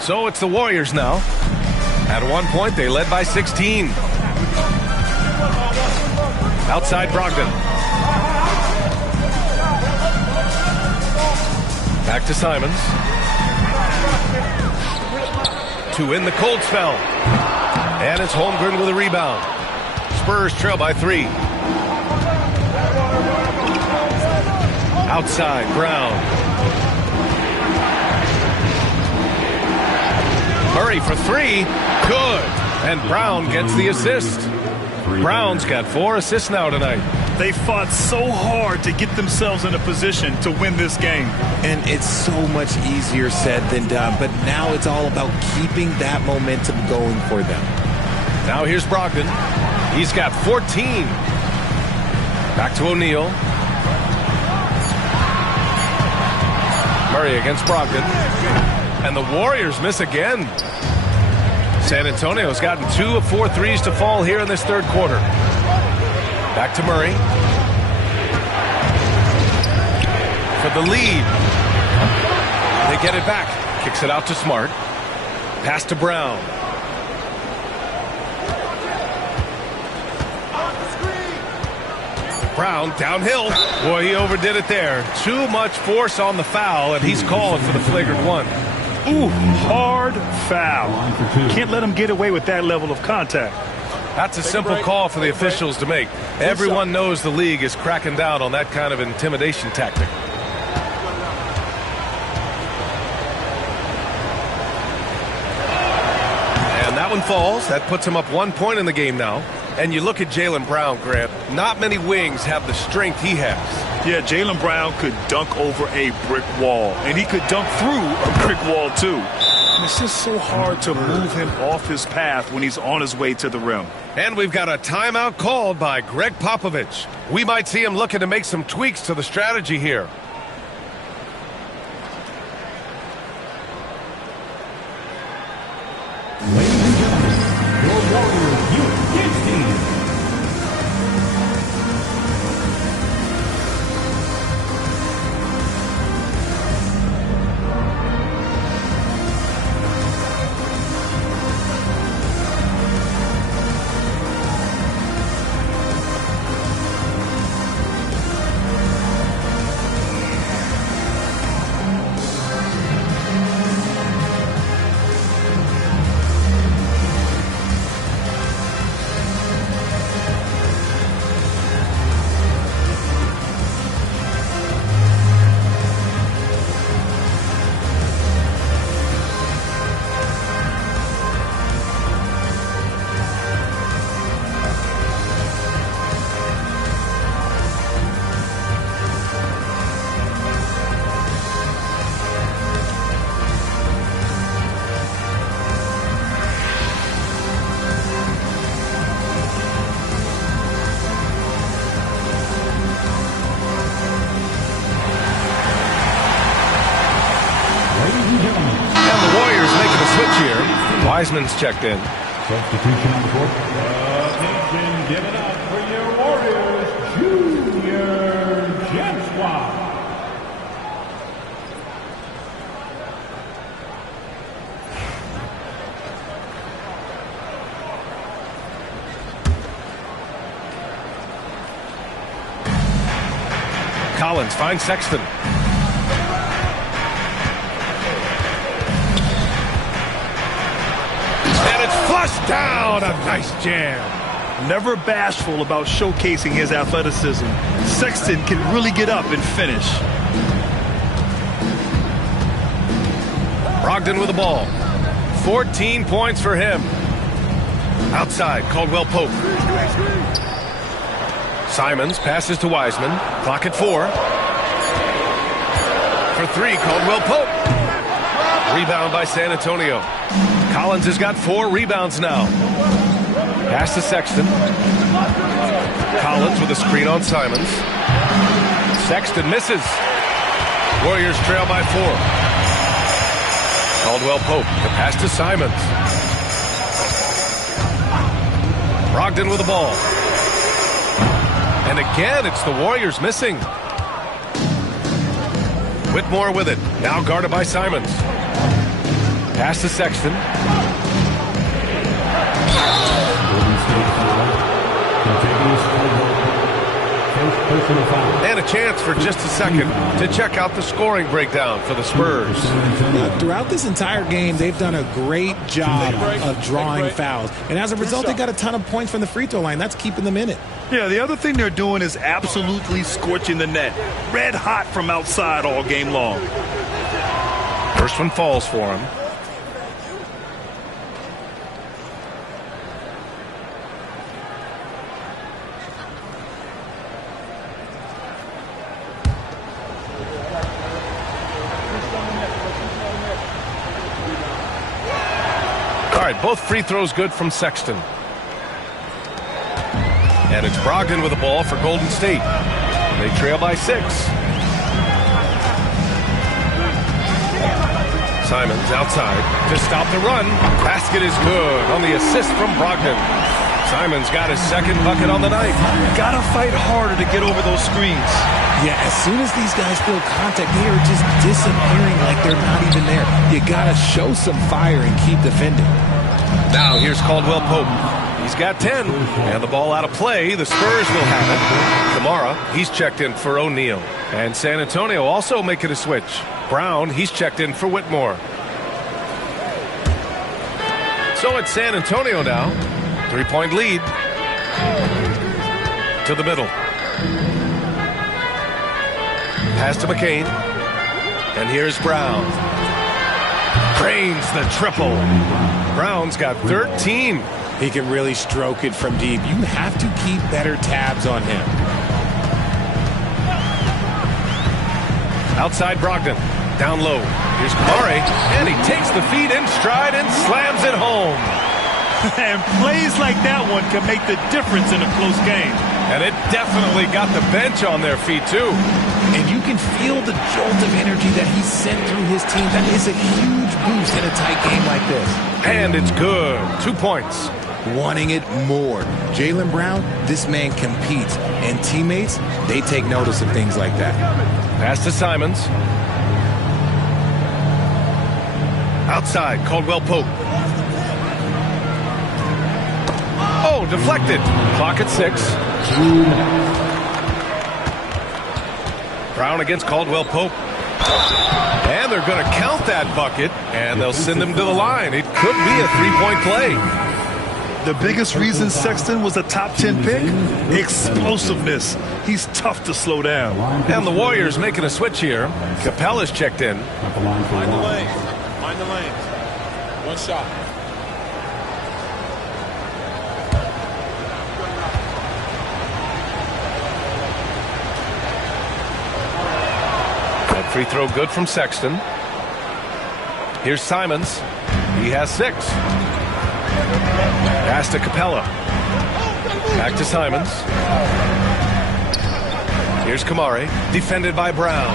So it's the Warriors now. At one point, they led by 16. Outside Brogdon. Back to Simons. To win the cold spell. And it's Holmgren with a rebound. Spurs trail by 3. Outside, Brown. Murray for 3. Good. And Brown gets the assist. Brown's got 4 assists now tonight. They fought so hard to get themselves in a position to win this game. And it's so much easier said than done, but now it's all about keeping that momentum going for them. Now here's Brogdon. He's got 14. Back to O'Neal. Murray against Brogdon. And the Warriors miss again. San Antonio's gotten 2 of 4 threes to fall here in this third quarter. Back to Murray. For the lead. They get it back. Kicks it out to Smart. Pass to Brown. Brown downhill. Boy, he overdid it there. Too much force on the foul, and he's calling for the flagrant one. Ooh, hard foul. Can't let him get away with that level of contact. That's a simple call for the officials to make. Everyone knows the league is cracking down on that kind of intimidation tactic. And that one falls. That puts him up 1 point in the game now. And you look at Jaylen Brown, Grant. Not many wings have the strength he has. Yeah, Jaylen Brown could dunk over a brick wall. And he could dunk through a brick wall, too. And it's just so hard to move him off his path when he's on his way to the rim. And we've got a timeout called by Greg Popovich. We might see him looking to make some tweaks to the strategy here. Ladies and gentlemen, your Warriors Youth Kids team. Wiseman's checked in. Substitution on the court. Attention, give it up for your Warriors, Junior Jenswa. Collins finds Sexton. Flushed down, a nice jam. Never bashful about showcasing his athleticism. Sexton can really get up and finish. Brogdon with the ball. 14 points for him. Outside, Caldwell Pope. Simons passes to Wiseman. Clock at 4. For 3, Caldwell Pope. Rebound by San Antonio. Collins has got 4 rebounds now. Pass to Sexton. Collins with a screen on Simons. Sexton misses. Warriors trail by 4. Caldwell Pope. The pass to Simons. Brogdon with the ball. And again, it's the Warriors missing. Whitmore with it. Now guarded by Simons. Pass to Sexton. And a chance for just a second to check out the scoring breakdown for the Spurs. Throughout this entire game, they've done a great job of drawing fouls. And as a result, they got a ton of points from the free throw line. That's keeping them in it. Yeah, the other thing they're doing is absolutely scorching the net. Red hot from outside all game long. First one falls for him. right, both free throws good from Sexton. And it's Brogdon with the ball for Golden State. They trail by 6. Simons outside to stop the run. Basket is good on the assist from Brogdon. Simons got his second bucket on the night. Gotta fight harder to get over those screens. Yeah, as soon as these guys feel contact, they are just disappearing like they're not even there. You gotta show some fire and keep defending. Now here's Caldwell Pope. He's got 10, and the ball out of play. The Spurs will have it. Kamara, he's checked in for O'Neal. And San Antonio also making a switch. Brown, he's checked in for Whitmore. So it's San Antonio now. 3-point lead. To the middle. Pass to McCain. And here's Brown. Cranes the triple. Brown's got 13. He can really stroke it from deep. You have to keep better tabs on him. Outside Brogdon. Down low. Here's Kamari. And he takes the feed in stride and slams it home. And plays like that one can make the difference in a close game. And it definitely got the bench on their feet, too. And you can feel the jolt of energy that he sent through his team. That is a huge boost in a tight game like this. And it's good. 2 points. Wanting it more. Jaylen Brown, this man competes. And teammates, they take notice of things like that. Pass to Simons. Outside, Caldwell Pope. Oh, deflected. Clock at 6. Brown against Caldwell Pope. And they're going to count that bucket, and they'll send him to the line. It could be a 3-point play. The biggest reason Sexton was a top 10 pick? Explosiveness. He's tough to slow down. And the Warriors making a switch here. Capella's checked in. Mind the lanes. Mind the lanes. One shot. That free throw good from Sexton. Here's Simons. He has 6. Pass to Capella. Back to Simons. Here's Kamari. Defended by Brown.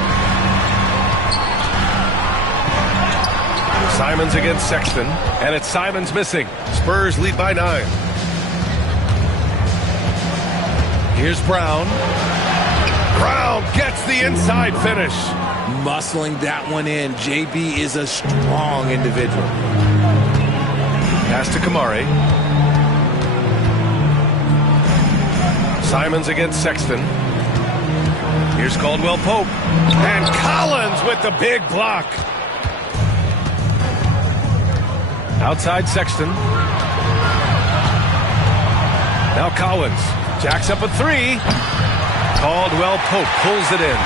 Simons against Sexton. And it's Simons missing. Spurs lead by 9. Here's Brown. Brown gets the inside finish. Muscling that one in. JB is a strong individual. Pass to Kamari. Simons against Sexton. Here's Caldwell Pope. And Collins with the big block. Outside Sexton. Now Collins. Jacks up a 3. Caldwell Pope pulls it in.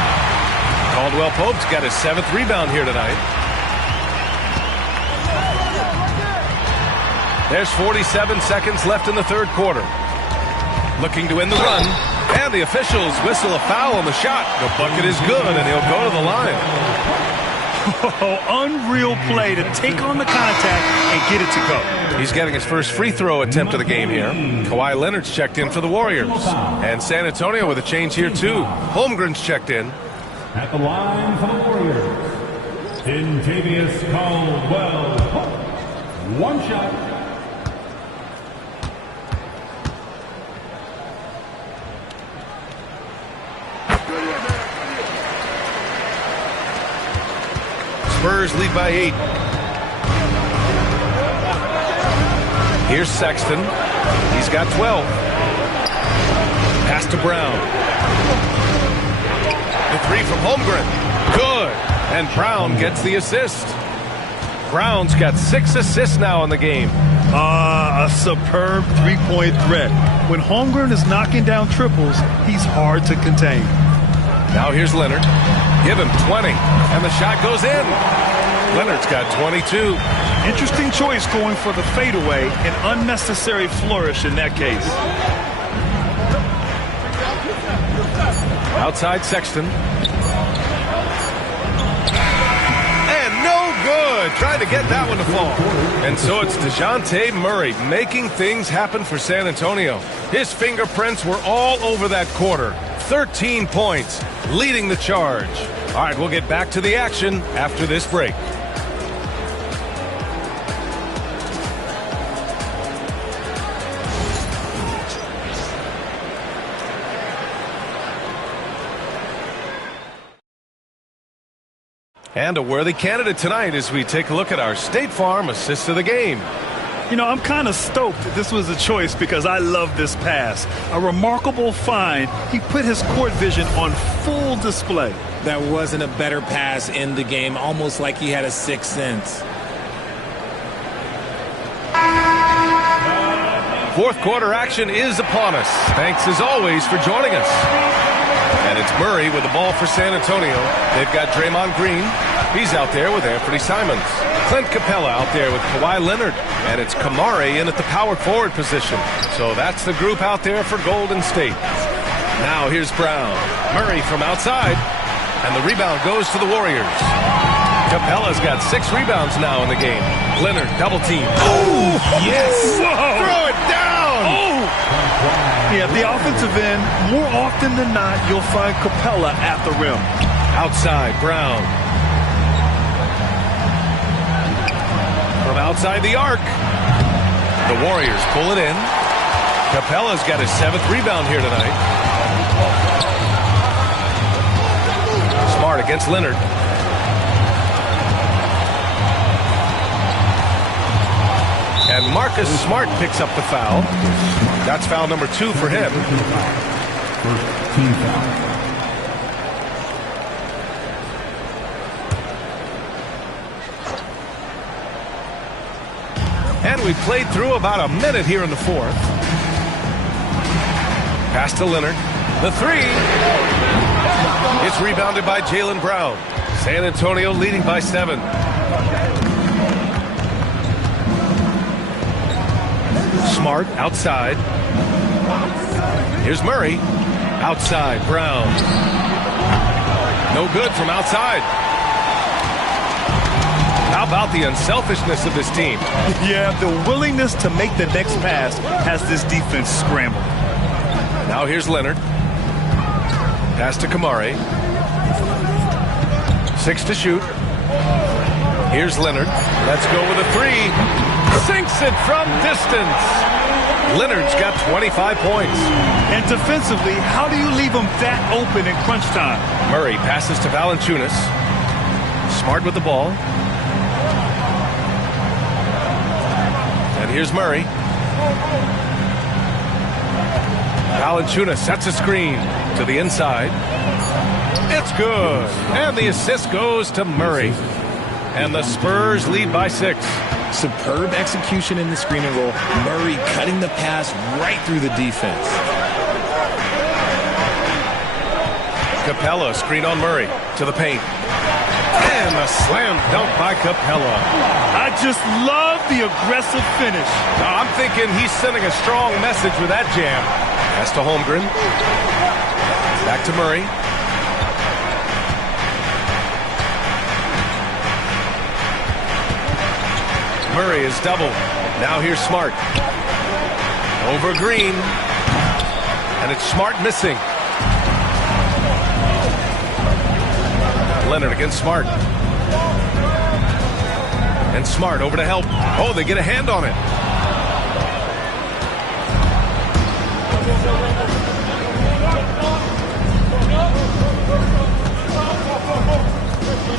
Caldwell Pope's got his 7th rebound here tonight. There's 47 seconds left in the 3rd quarter. Looking to end the run. And the officials whistle a foul on the shot. The bucket is good, and he'll go to the line. Oh, unreal play to take on the contact and get it to go. He's getting his first free throw attempt of the game here. Kawhi Leonard's checked in for the Warriors. And San Antonio with a change here, too. Holmgren's checked in. At the line for the Warriors, Kentavious Caldwell Pope. One shot. Spurs lead by 8. Here's Sexton. He's got 12. Pass to Brown. The 3 from Holmgren. Good. And Brown gets the assist. Brown's got 6 assists now in the game. A superb 3-point threat. When Holmgren is knocking down triples, he's hard to contain. Now here's Leonard. Give him 20. And the shot goes in. Leonard's got 22. Interesting choice going for the fadeaway. An unnecessary flourish in that case. Outside Sexton. And no good. Tried to get that one to fall. And so it's DeJounte Murray making things happen for San Antonio. His fingerprints were all over that quarter. 13 points, leading the charge. All right, we'll get back to the action after this break. And a worthy candidate tonight as we take a look at our State Farm assist of the game. You know, I'm kind of stoked this was a choice because I love this pass. A remarkable find. He put his court vision on full display. That wasn't a better pass in the game, almost like he had a sixth sense. Fourth quarter action is upon us. Thanks as always for joining us. And it's Murray with the ball for San Antonio. They've got Draymond Green. He's out there with Anthony Simons. Clint Capella out there with Kawhi Leonard. And it's Kamari in at the power forward position. So that's the group out there for Golden State. Now here's Brown. Murray from outside. And the rebound goes to the Warriors. Capella's got 6 rebounds now in the game. Leonard double team. Oh, yes. Whoa. Throw it down. Oh. Yeah, the offensive end, more often than not, you'll find Capella at the rim. Outside, Brown. From outside the arc. The Warriors pull it in. Capella's got his 7th rebound here tonight. Smart against Leonard. And Marcus Smart picks up the foul. That's foul number 2 for him. First team foul. And we played through about a minute here in the 4th. Pass to Leonard. The 3. It's rebounded by Jaylen Brown. San Antonio leading by 7. Smart outside. Here's Murray. Outside, Brown. No good from outside. How about the unselfishness of this team? Yeah, the willingness to make the next pass has this defense scrambled. Now here's Leonard. Pass to Kamari. 6 to shoot. Here's Leonard. Let's go with a 3. Sinks it from distance. Leonard's got 25 points. And defensively, how do you leave them that open in crunch time? Murray passes to Valanciunas. Smart with the ball. And here's Murray. Valanciunas sets a screen to the inside. It's good. And the assist goes to Murray. And the Spurs lead by 6. Superb execution in the screen and roll. Murray cutting the pass right through the defense. Capella screen on Murray to the paint. And a slam dunk by Capella. I just love the aggressive finish. I'm thinking he's sending a strong message with that jam. Pass to Holmgren. Back to Murray. Murray is doubled. Now here's Smart. Over Green. And it's Smart missing. Leonard against Smart. And Smart over to help. Oh, they get a hand on it.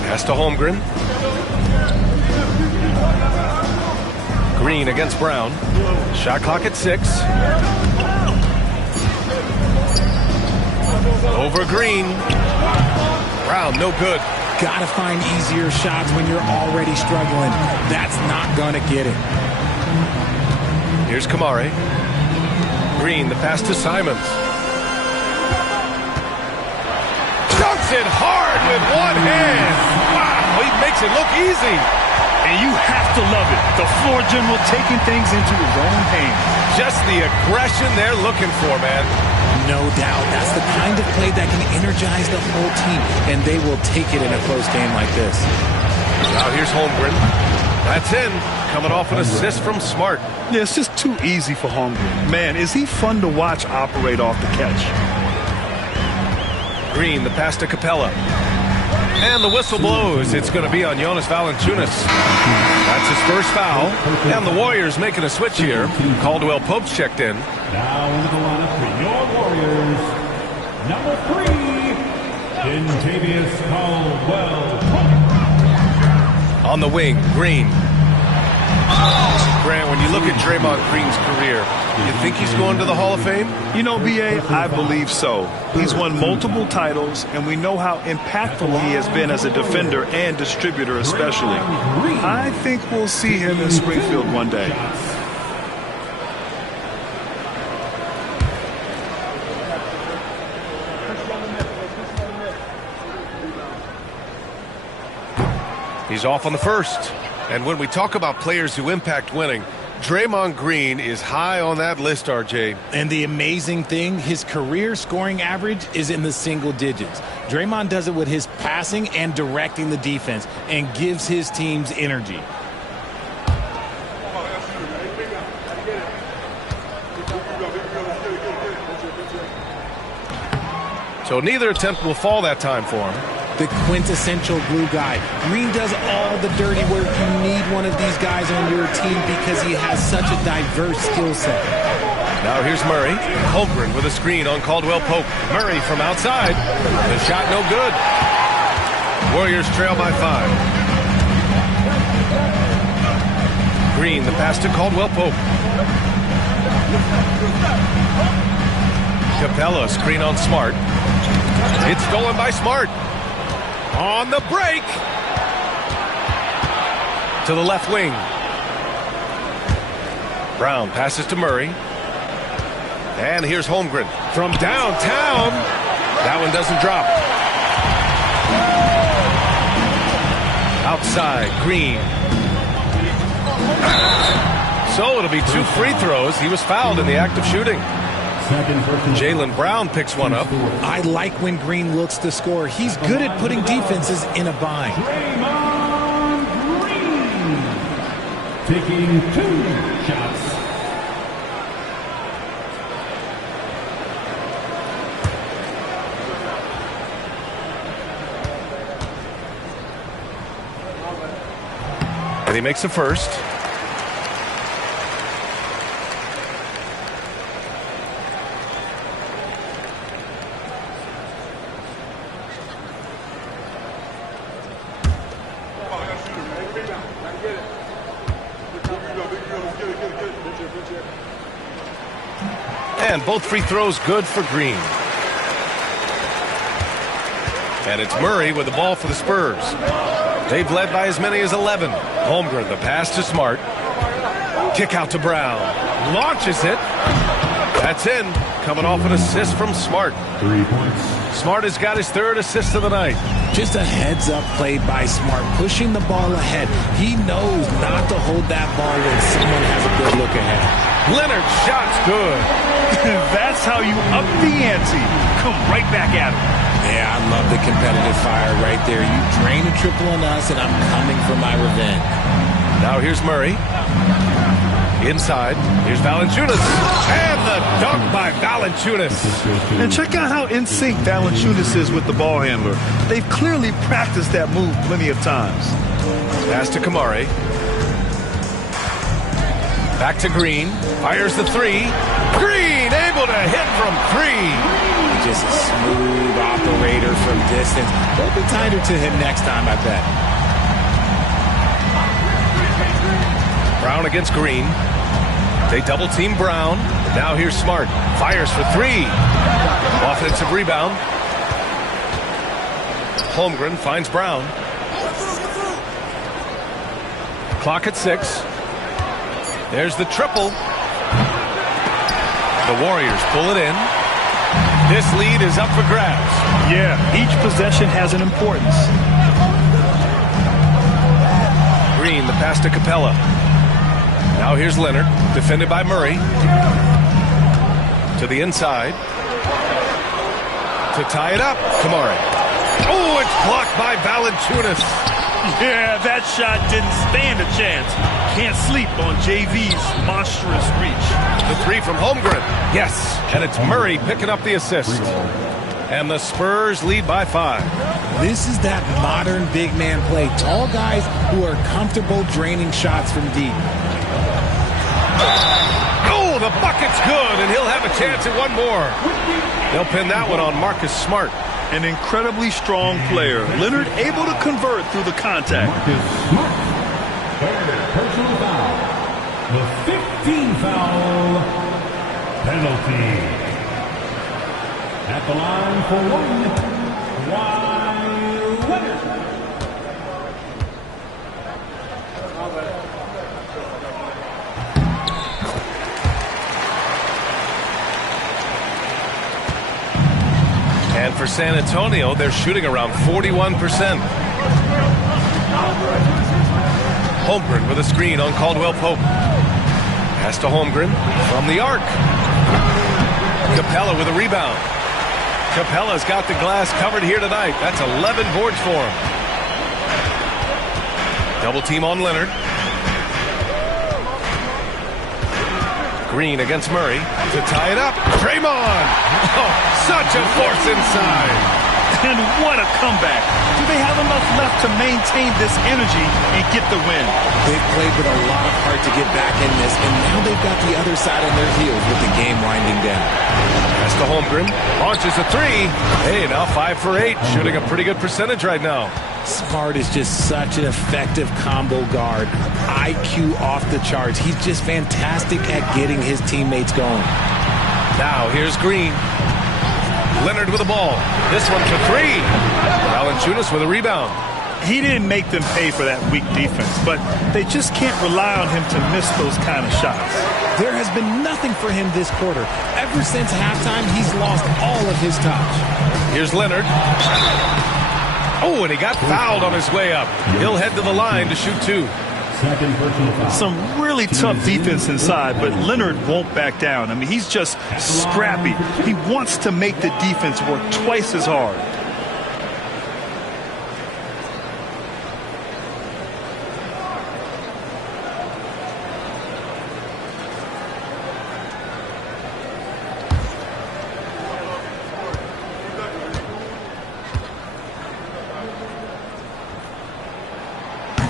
Pass to Holmgren. Green against Brown. Shot clock at 6. Over Green. Brown, no good. Gotta find easier shots when you're already struggling. That's not gonna get it. Here's Kamari. Green, the pass to Simons. Dunks it hard with one hand. Wow, he makes it look easy. And you have to love it. The floor general taking things into his own hands. Just the aggression they're looking for, man. No doubt. That's the kind of play that can energize the whole team, and they will take it in a close game like this. Now here's Holmgren. That's in. Coming off an assist from Smart. Yeah, it's just too easy for Holmgren. Man, is he fun to watch operate off the catch. Green, the pass to Capella. And the whistle blows. It's going to be on Jonas Valanciunas. That's his first foul. And the Warriors making a switch here. Caldwell Pope's checked in. Now into the lineup for your Warriors, number 3, Kentavious Caldwell-Pope. On the wing, Green. Grant, when you look at Draymond Green's career, you think he's going to the Hall of Fame? You know, B.A., I believe so. He's won multiple titles, and we know how impactful he has been as a defender and distributor especially. I think we'll see him in Springfield one day. He's off on the first. And when we talk about players who impact winning, Draymond Green is high on that list, RJ. And the amazing thing, his career scoring average is in the single digits. Draymond does it with his passing and directing the defense and gives his teams energy. So neither attempt will fall that time for him. The quintessential glue guy. Green does all the dirty work. You need one of these guys on your team because he has such a diverse skill set. Now here's Murray. Holmgren with a screen on Caldwell Pope. Murray from outside. The shot no good. Warriors trail by 5. Green, the pass to Caldwell Pope. Capella, screen on Smart. It's stolen by Smart. On the break. To the left wing. Brown passes to Murray. And here's Holmgren from downtown. That one doesn't drop. Outside, Green. So it'll be 2 free throws. He was fouled in the act of shooting. Jaylen Brown picks one up. I like when Green looks to score. He's good at putting defenses in a bind. Draymond Green taking 2 shots. And he makes the first. And both free throws good for Green. And it's Murray with the ball for the Spurs. They've led by as many as 11. Holmgren, the pass to Smart. Kick out to Brown. Launches it. That's in. Coming off an assist from Smart. 3 points. Smart has got his 3rd assist of the night. Just a heads-up play by Smart, pushing the ball ahead. He knows not to hold that ball when someone has a good look ahead. Leonard's shot's good. That's how you up the ante. Come right back at him. Yeah, I love the competitive fire right there. You drain a triple on us, and I'm coming for my revenge. Now here's Murray. Inside, here's Valanciunas. And the dunk by Valanciunas. And check out how in sync Valanciunas is with the ball handler. They've clearly practiced that move plenty of times. Pass to Kamari. Back to Green. Fires the 3. Green able to hit from 3. Just a smooth operator from distance. They'll be tighter to him next time, I bet. Brown against Green. They double team Brown. Now here's Smart. Fires for 3. Offensive rebound. Holmgren finds Brown. Clock at 6. There's the triple. The Warriors pull it in. This lead is up for grabs. Yeah, each possession has an importance. Green, the pass to Capella. Now here's Leonard, defended by Murray. To the inside. To tie it up, Kamari. Oh, it's blocked by Valanciunas. Yeah, that shot didn't stand a chance. Can't sleep on JV's monstrous reach. The three from Holmgren. Yes, and it's Murray picking up the assist. And the Spurs lead by 5. This is that modern big man play. Tall guys who are comfortable draining shots from deep. Oh, the bucket's good, and he'll have a chance at one more. They'll pin that one on Marcus Smart. An incredibly strong player. Leonard able to convert through the contact. Marcus Smart. Third personal foul. The 15th foul penalty. At the line for one, Kawhi Leonard. And for San Antonio, they're shooting around 41%. Holmgren with a screen on Caldwell Pope. Pass to Holmgren from the arc. Capella with a rebound. Capella's got the glass covered here tonight. That's 11 boards for him. Double team on Leonard. Green against Murray to tie it up. Draymond! Oh, such a force inside. And what a comeback. Do they have enough left to maintain this energy and get the win? They've played with a lot of heart to get back in this, and now they've got the other side on their heels with the game winding down. Pass to Holmgren. Launches a three. Hey, now 5 for 8. Shooting a pretty good percentage right now. Smart is just such an effective combo guard. IQ off the charts. He's just fantastic at getting his teammates going. Now here's Green. Leonard with the ball. This one for 3. Valanciunas with a rebound. He didn't make them pay for that weak defense, but they just can't rely on him to miss those kind of shots. There has been nothing for him this quarter. Ever since halftime, he's lost all of his touch. Here's Leonard. Oh, and he got fouled on his way up. He'll head to the line to shoot 2. Second personal foul. Some really tough defense inside, but Leonard won't back down. I mean, he's just scrappy. He wants to make the defense work twice as hard.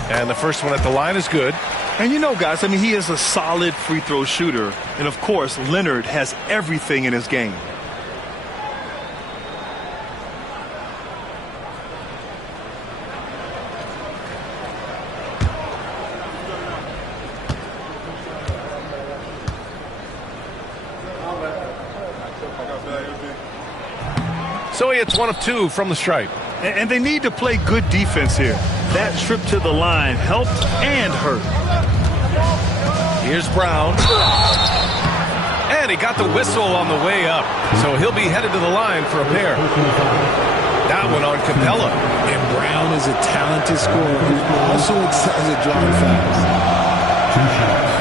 And the first one at the line is good. And you know, guys, I mean, he is a solid free throw shooter. And, of course, Leonard has everything in his game. So he hits 1 of 2 from the stripe. And they need to play good defense here. That trip to the line helped and hurt. Here's Brown. And he got the whistle on the way up. So he'll be headed to the line for a pair. That one on Capella. And Brown is a talented scorer who also excels at drawing fouls. 2 shots.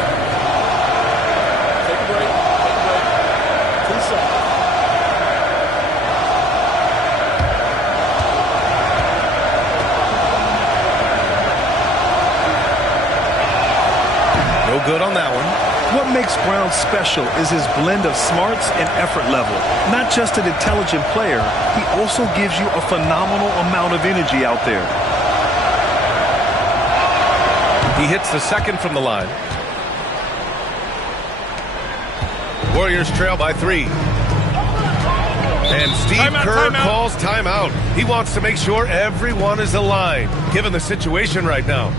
Take a break. 2 shots. No good on that one. What makes Brown special is his blend of smarts and effort level. Not just an intelligent player, he also gives you a phenomenal amount of energy out there. He hits the second from the line. Warriors trail by 3. And Steve Kerr calls timeout. He wants to make sure everyone is aligned, given the situation right now.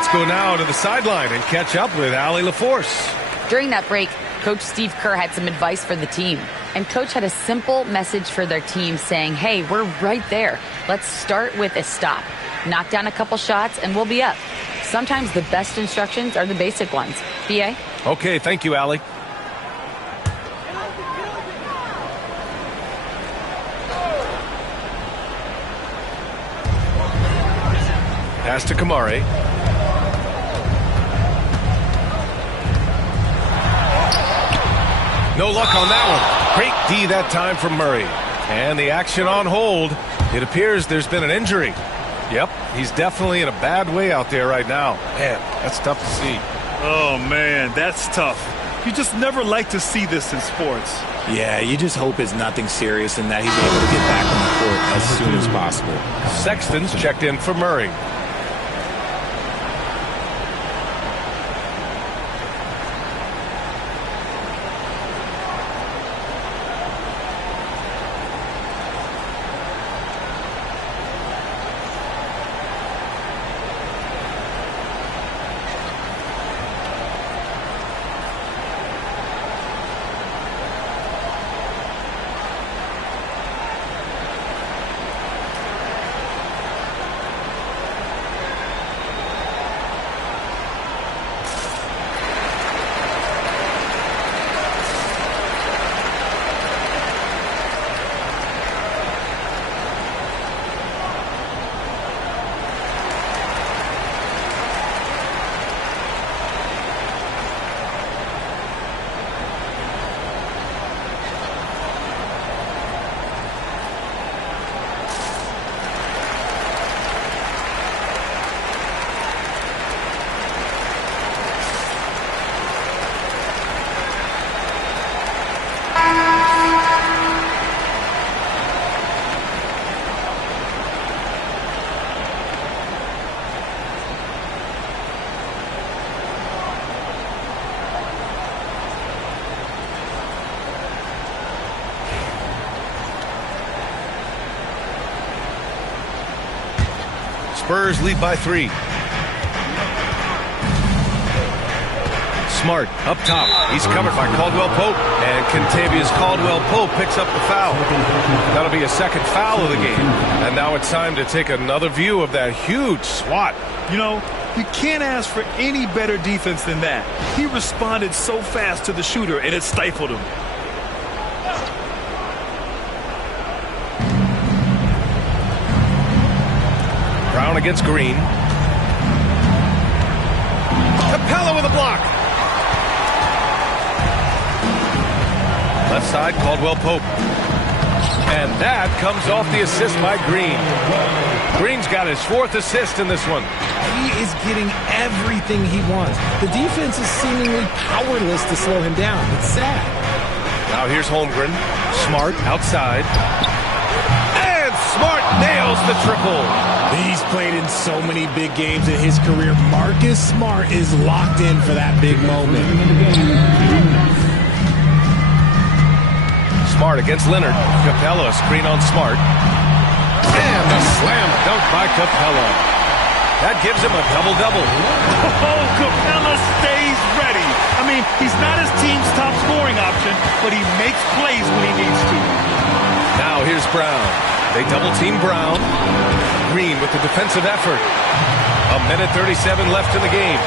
Let's go now to the sideline and catch up with Allie LaForce. During that break, Coach Steve Kerr had some advice for the team. And Coach had a simple message for their team saying, hey, we're right there. Let's start with a stop. Knock down a couple shots and we'll be up. Sometimes the best instructions are the basic ones. B.A.? Okay, thank you, Allie. Pass to Kamari. No luck on that one. Great D that time from Murray. And the action on hold. It appears there's been an injury. Yep, he's definitely in a bad way out there right now. Man, that's tough to see. Oh, man, that's tough. You just never like to see this in sports. Yeah, you just hope it's nothing serious and that he's able to get back on the court as soon as possible. Sexton's checked in for Murray. Spurs lead by 3. Smart up top. He's covered by Caldwell Pope. And Kentavious Caldwell Pope picks up the foul. That'll be a second foul of the game. And now it's time to take another view of that huge swat. You know, you can't ask for any better defense than that. He responded so fast to the shooter, and it stifled him. Brown against Green. Capella with a block. Left side, Caldwell Pope. And that comes off the assist by Green. Green's got his 4th assist in this one. He is getting everything he wants. The defense is seemingly powerless to slow him down. It's sad. Now here's Holmgren. Smart outside. And Smart nails the triple. He's played in so many big games in his career. Marcus Smart is locked in for that big moment. Smart against Leonard. Capella screen on Smart. And the slam dunk by Capella. That gives him a double-double. Oh, Capella stays ready. I mean, he's not his team's top scoring option, but he makes plays when he needs to. Now here's Brown. They double-team Brown. Green with the defensive effort. 1:37 left in the game.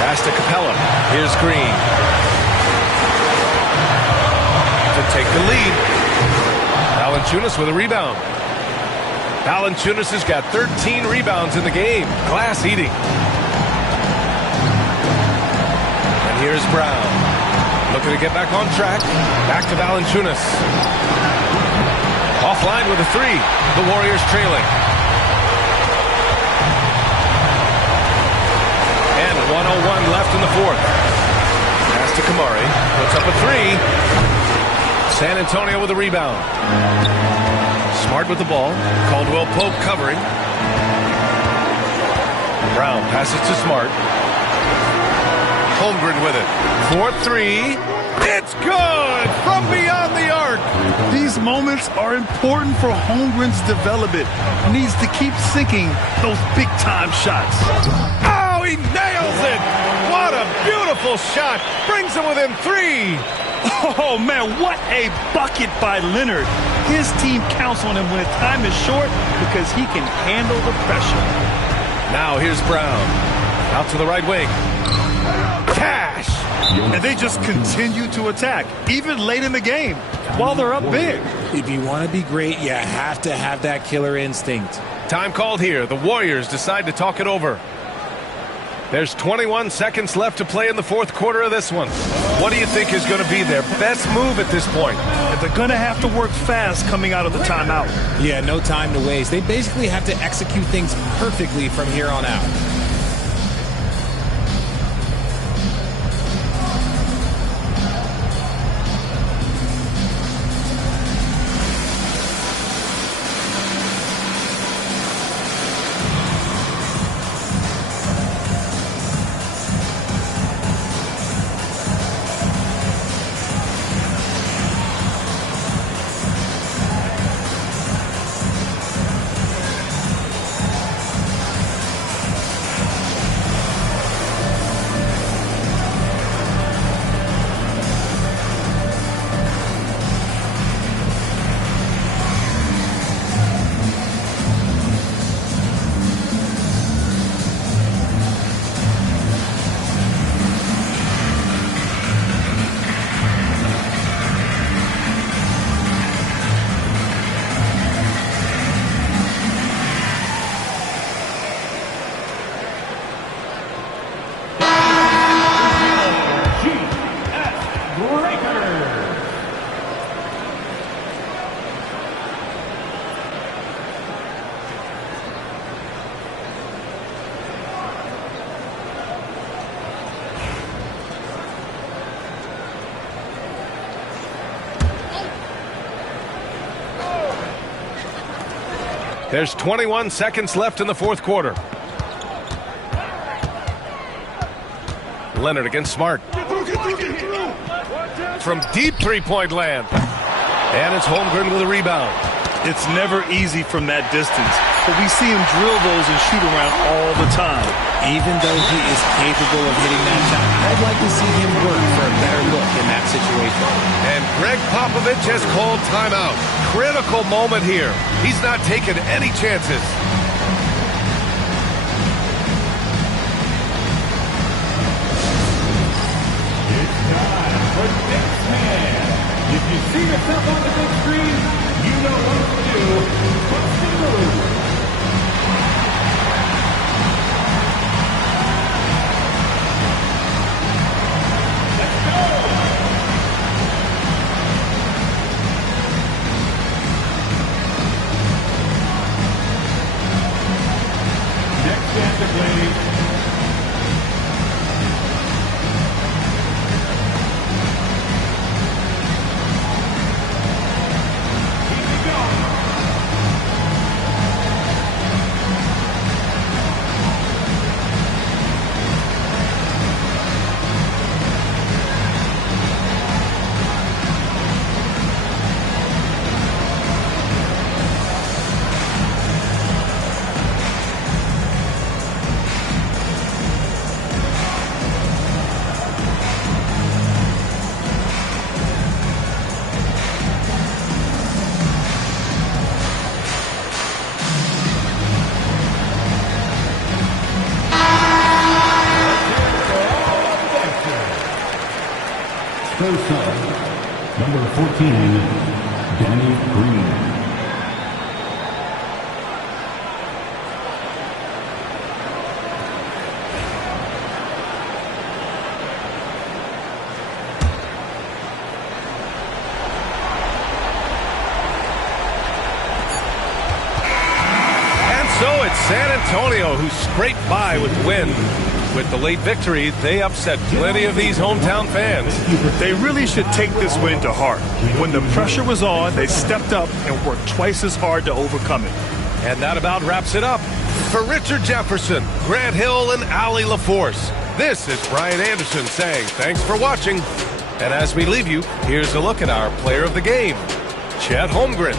Pass to Capella. Here's Green. To take the lead. Valanciunas with a rebound. Valanciunas has got 13 rebounds in the game. Glass eating. And here's Brown. Looking to get back on track. Back to Valanciunas. Offline with a 3. The Warriors trailing. And 1:01 left in the 4th. Pass to Kamari. Puts up a 3. San Antonio with a rebound. Smart with the ball. Caldwell Pope covering. Brown passes to Smart. Holmgren with it. 4-3. It's good from beyond the arc. These moments are important for Holmgren's development. He needs to keep sinking those big-time shots. Oh, he nails it. What a beautiful shot. Brings him within 3. Oh, man, what a bucket by Leonard. His team counts on him when time is short because he can handle the pressure. Now here's Brown. Out to the right wing. Cash. And they just continue to attack, even late in the game, while they're up big. If you want to be great, you have to have that killer instinct. Time called here. The Warriors decide to talk it over. There's 21 seconds left to play in the fourth quarter of this one. What do you think is going to be their best move at this point? And they're going to have to work fast coming out of the timeout. Yeah, no time to waste. They basically have to execute things perfectly from here on out. There's 21 seconds left in the fourth quarter. Leonard against Smart. From deep three-point land. And it's Holmgren with a rebound. It's never easy from that distance, but we see him drill those and shoot around all the time. Even though he is capable of hitting that shot, I'd like to see him work for a better look in that situation. And Greg Popovich has called timeout. Critical moment here. He's not taking any chances. It's time for Next Man. If you see yourself on the big screen, you know what to do. Bust the move. First up, number 14, Danny Green. So it's San Antonio who scraped by with the win. With the late victory, they upset plenty of these hometown fans. They really should take this win to heart. When the pressure was on, they stepped up and worked twice as hard to overcome it. And that about wraps it up. For Richard Jefferson, Grant Hill, and Allie LaForce, This is Brian Anderson saying thanks for watching. And as we leave you, here's a look at our player of the game, Chet Holmgren.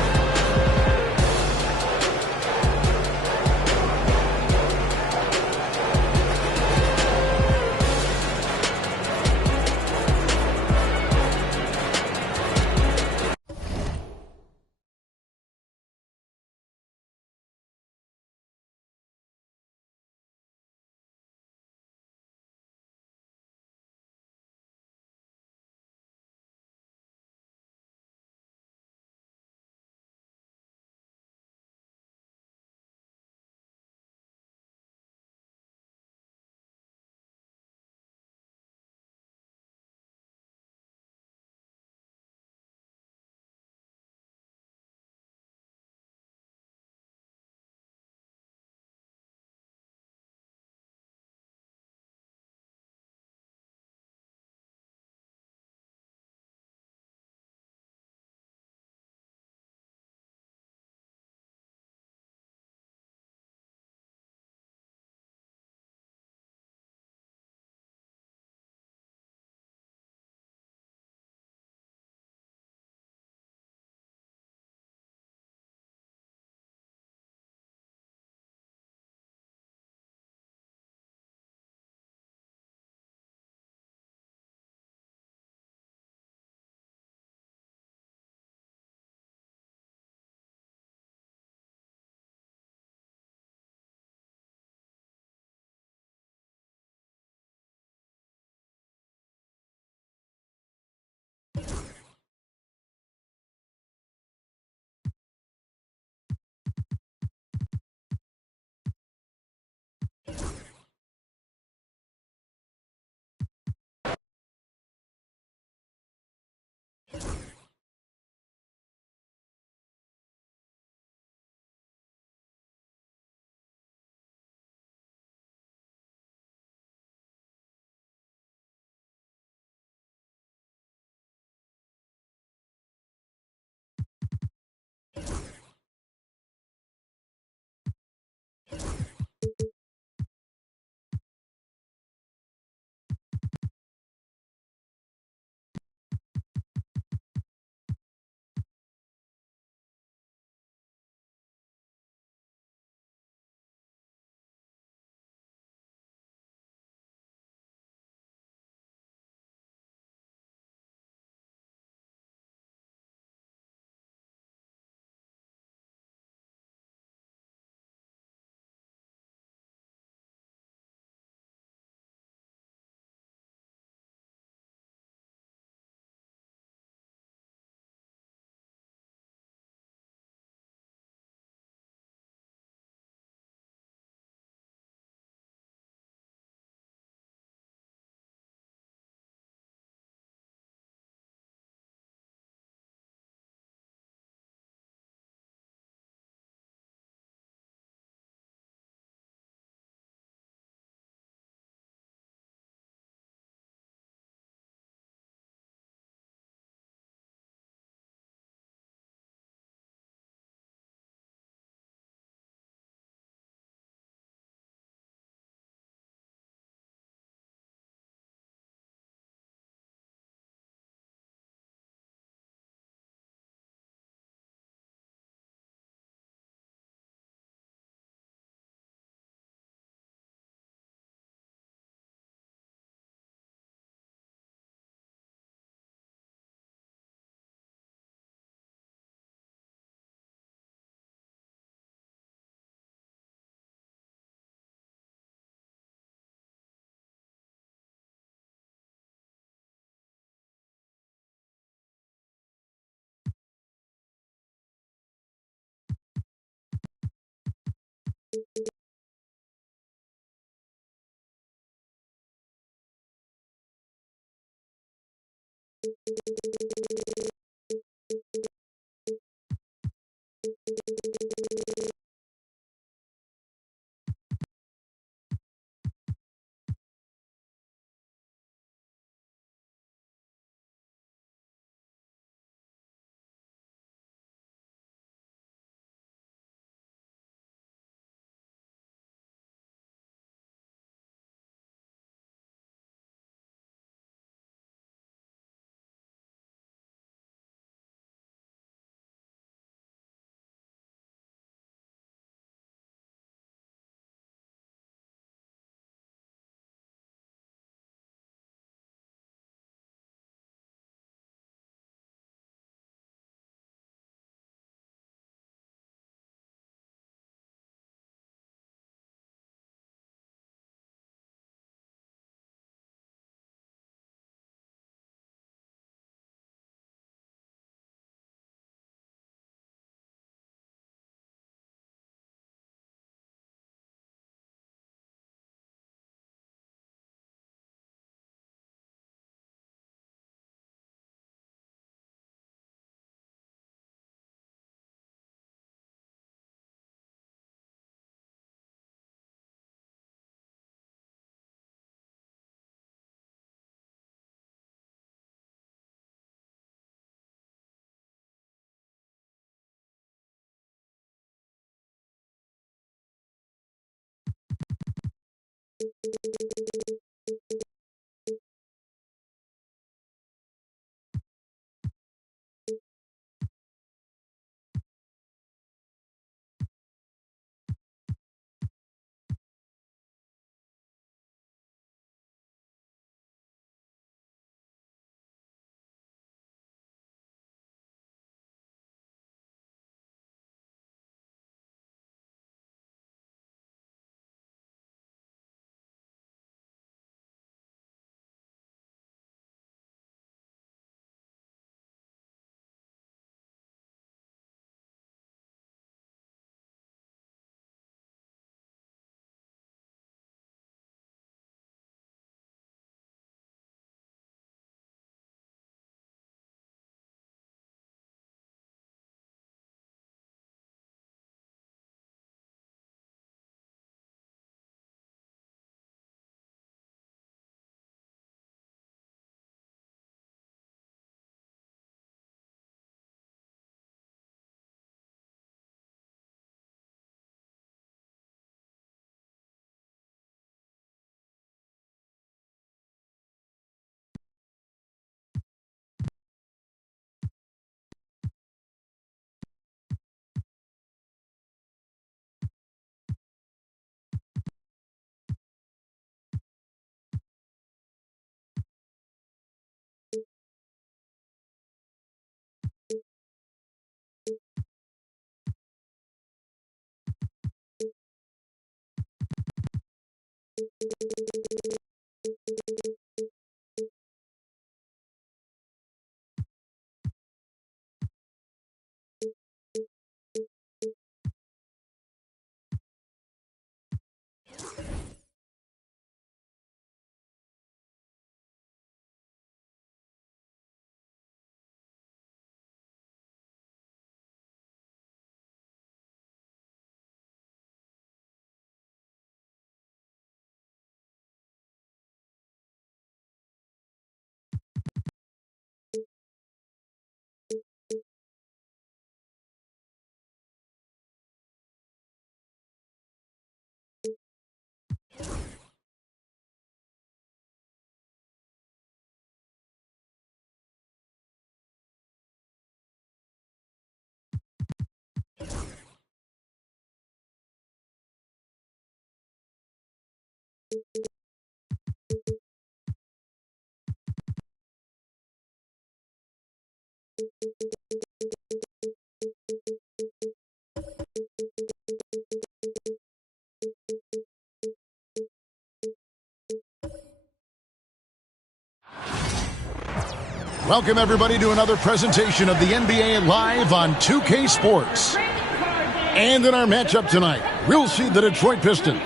Welcome, everybody, to another presentation of the NBA Live on 2K Sports. And in our matchup tonight, we'll see the Detroit Pistons.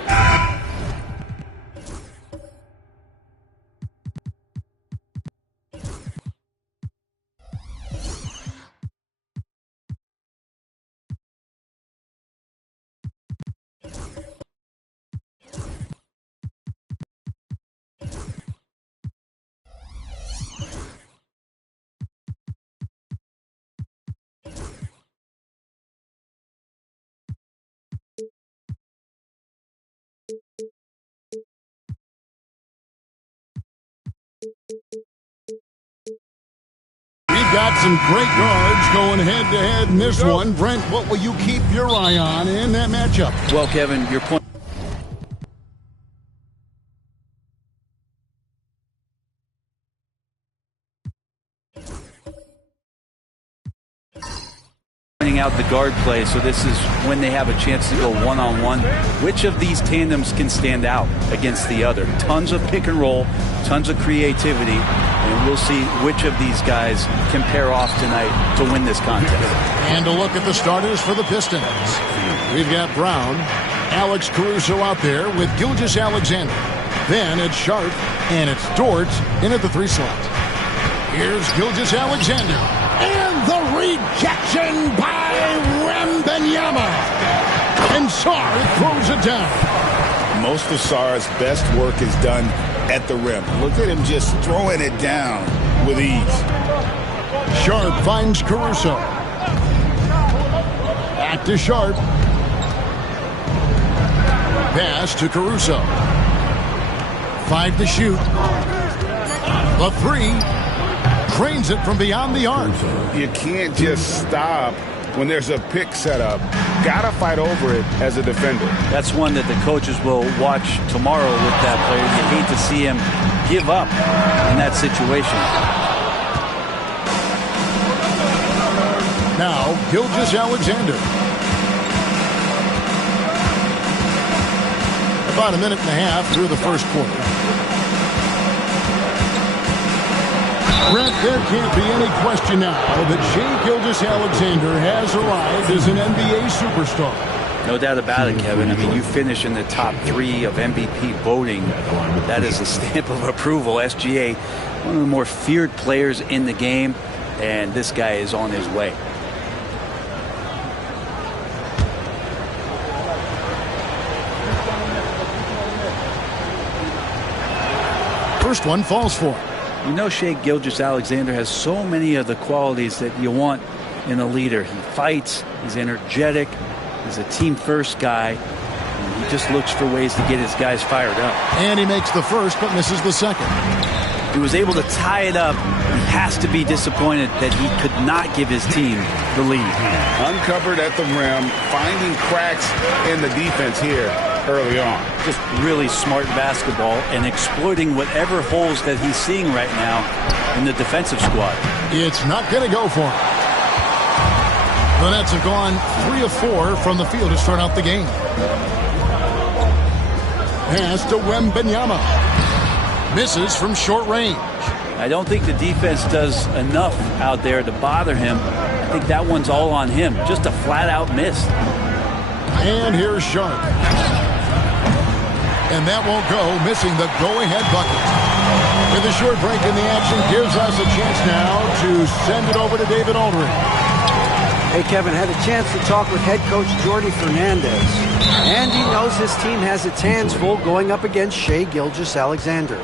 We've got some great guards going head-to-head in this one. Brent, what will you keep your eye on in that matchup? Well, Kevin, your point. Out the guard play, so this is when they have a chance to go one-on-one. Which of these tandems can stand out against the other? Tons of pick and roll, tons of creativity, and we'll see which of these guys can pair off tonight to win this contest. And a look at the starters for the Pistons. We've got Brown, Alex Caruso out there with Gilgeous-Alexander. Then it's Sharp, and it's Dort in at the 3 slot. Here's Gilgeous-Alexander. And the rejection by Wembanyama. And Sarr throws it down. Most of Sarr's best work is done at the rim. Look at him just throwing it down with ease. Sharp finds Caruso. Back to Sharp. Pass to Caruso. 5 to shoot. The 3. Drains it from beyond the arc. You can't just stop when there's a pick set up. Gotta fight over it as a defender. That's one that the coaches will watch tomorrow with that player. You hate to see him give up in that situation. Now, Gilgeous-Alexander. About a minute and a half through the first quarter. Brent, there can't be any question now that Shai Gilgeous-Alexander has arrived as an NBA superstar. No doubt about it, Kevin. I mean, you finish in the top 3 of MVP voting. That is a stamp of approval. SGA, one of the more feared players in the game, and this guy is on his way. First one falls for him. You know, Shai Gilgeous-Alexander has so many of the qualities that you want in a leader. He fights, he's energetic, he's a team-first guy, and he just looks for ways to get his guys fired up. And he makes the first, but misses the second. He was able to tie it up. He has to be disappointed that he could not give his team the lead. Uncovered at the rim, finding cracks in the defense here early on. Just really smart basketball and exploiting whatever holes that he's seeing right now in the defensive squad. It's not going to go for him. The Nets have gone 3 of 4 from the field to start out the game. Pass to Wembanyama. Misses from short range. I don't think the defense does enough out there to bother him. I think that one's all on him. Just a flat-out miss. And here's Sharp. And that won't go, missing the go-ahead bucket. With a short break in the action, gives us a chance now to send it over to David Aldridge. Hey, Kevin, had a chance to talk with head coach Jordi Fernandez. And he knows his team has its hands full going up against Shai Gilgeous-Alexander.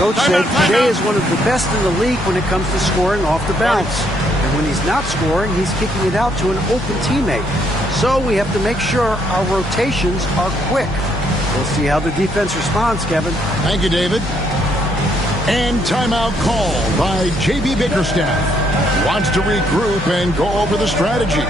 Coach said Shai is one of the best in the league when it comes to scoring off the bounce. And when he's not scoring, he's kicking it out to an open teammate. So we have to make sure our rotations are quick. We'll see how the defense responds, Kevin. Thank you, David. And timeout called by J.B. Bickerstaff. Wants to regroup and go over the strategy.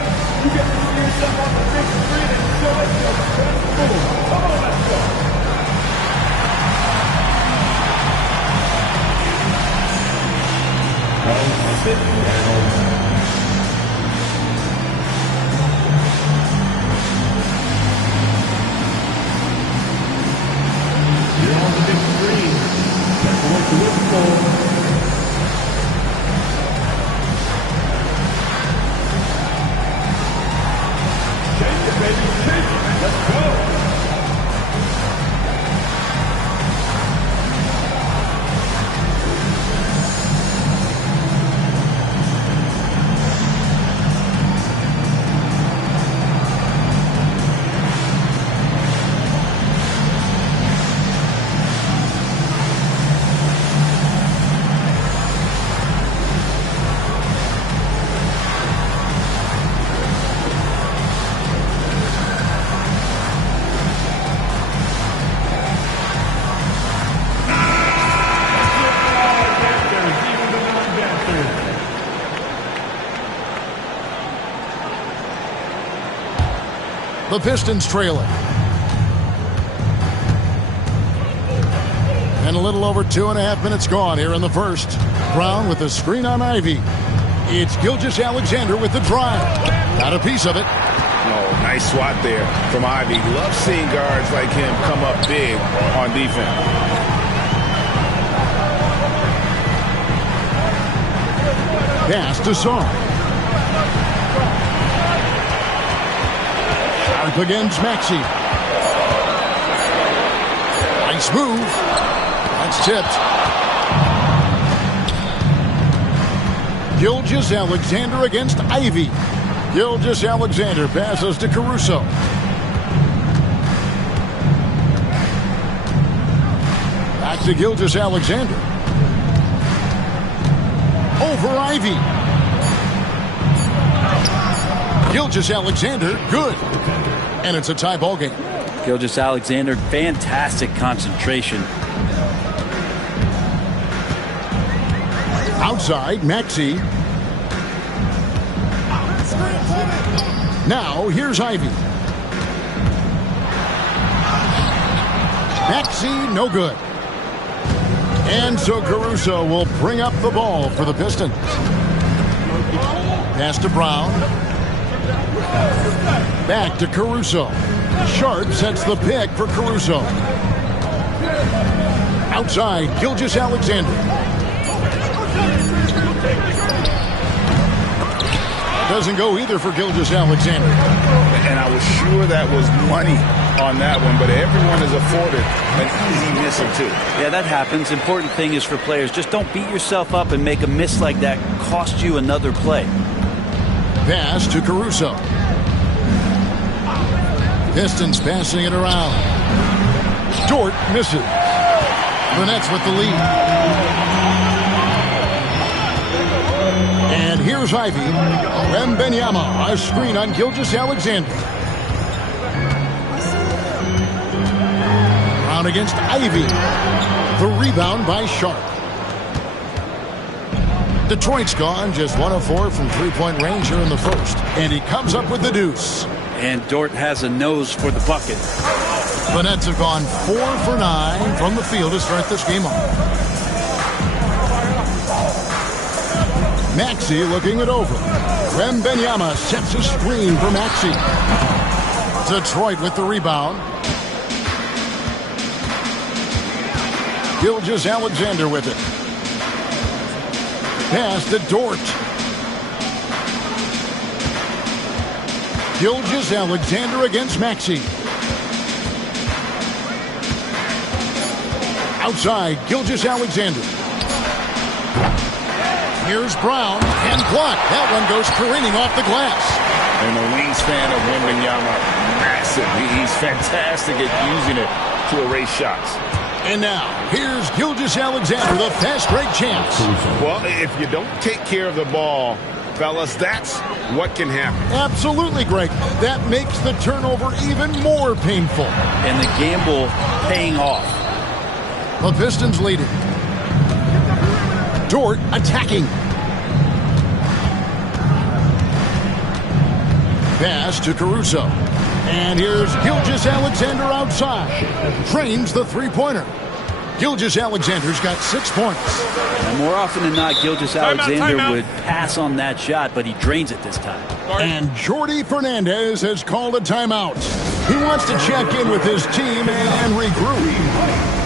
You're on the big screen. That's what to look for. Shake it, baby, shake it. Let's go. The Pistons trailing. And a little over 2.5 minutes gone here in the first. Brown with the screen on Ivy. It's Gilgeous-Alexander with the drive. Got a piece of it. Oh, nice swat there from Ivy. Love seeing guards like him come up big on defense. Pass to Sark. Sark against Maxey. Nice move. That's tipped. Gilgeous-Alexander against Ivy. Gilgeous-Alexander passes to Caruso. Back to Gilgeous-Alexander. Over Ivy. Gilgeous-Alexander, good. And it's a tie ball game. Gilgeous-Alexander, fantastic concentration. Outside, Maxey. Now, here's Ivy. Maxey, no good. And so Caruso will bring up the ball for the Pistons. Pass to Brown. Back to Caruso. Sharp sets the pick for Caruso. Outside, Gilgeous-Alexander. Doesn't go either for Gilgeous-Alexander. And I was sure that was money on that one, but everyone is afforded an easy miss or two. Yeah, that happens. Important thing is for players, just don't beat yourself up and make a miss like that cost you another play. Pass to Caruso. Pistons passing it around. Dort misses. The Nets with the lead. And here's Ivy. Wembanyama, a screen on Gilgeous-Alexander. Brown against Ivy. The rebound by Sharp. Detroit's gone just 1 of 4 from three-point range here in the first. And he comes up with the deuce. And Dort has a nose for the bucket. The Nets have gone 4 for 9 from the field to start this game off. Maxey looking it over. Wembanyama sets a screen for Maxey. Detroit with the rebound. Gilgeous-Alexander with it. Pass to Dort. Gilgeous-Alexander against Maxey. Outside, Gilgeous-Alexander. Here's Brown, and blocked. That one goes careening off the glass. And the wingspan of Wembanyama, massive. He's fantastic at using it to erase shots. And now, here's Gilgeous-Alexander, the fast break champs. Well, if you don't take care of the ball, fellas, that's what can happen. Absolutely, Greg. That makes the turnover even more painful. And the gamble paying off. The Pistons leading. Dort attacking. Pass to Caruso. And here's Gilgeous-Alexander outside. Trains the three-pointer. Gilgeous-Alexander's got 6 points. And more often than not, Gilgeous-Alexander would pass on that shot, but he drains it this time. And Jordi Fernandez has called a timeout. He wants to check in with his team and regroup.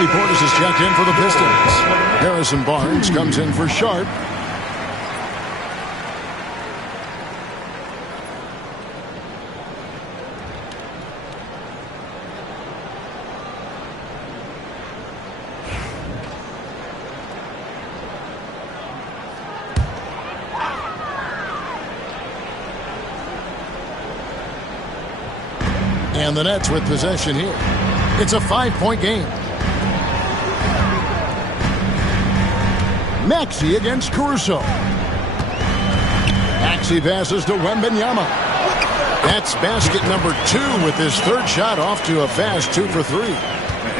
Bobby Portis has checked in for the Pistons. Harrison Barnes comes in for Sharp. And the Nets with possession here. It's a 5-point game. Maxey against Caruso. Maxey passes to Wembanyama. That's basket number 2 with his third shot off to a fast 2 for 3.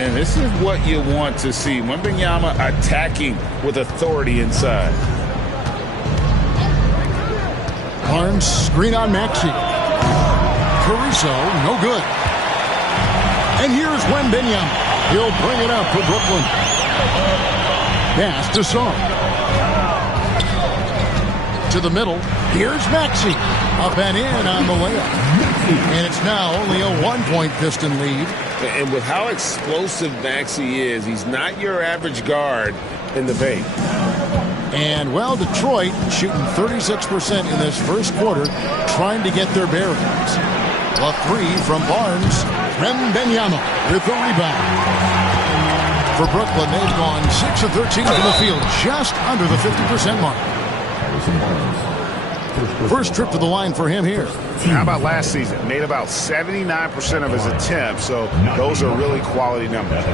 And this is what you want to see. Wembanyama attacking with authority inside. Barnes screen on Maxey. Caruso, no good. And here's Wembanyama. He'll bring it up for Brooklyn. Pass to Song. To the middle. Here's Maxey. Up and in on the layup. And it's now only a 1-point Piston lead. And with how explosive Maxey is, he's not your average guard in the paint. And, well, Detroit shooting 36% in this first quarter, trying to get their bearings. A three from Barnes. Wembanyama with the rebound. For Brooklyn, they've gone 6 of 13 from the field, just under the 50% mark. First trip to the line for him here. How about last season? Made about 79% of his attempts, so those are really quality numbers.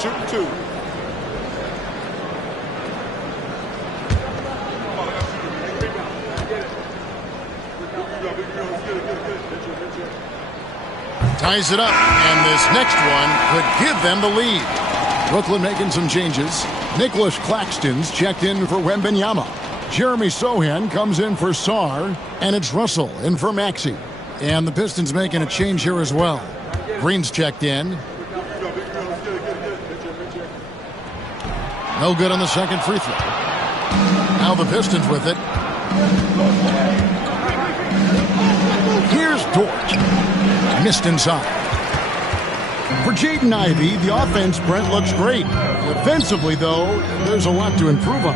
Shooting 2. Ties it up, and this next one could give them the lead. Brooklyn making some changes. Nicholas Claxton's checked in for Wembanyama. Jeremy Sohan comes in for Sarr, and it's Russell in for Maxey. And the Pistons making a change here as well. Green's checked in. No good on the second free throw. Now the Pistons with it. Here's Dort. Missed inside. For Jaden Ivey, the offense, Brent, looks great. Defensively, though, there's a lot to improve on.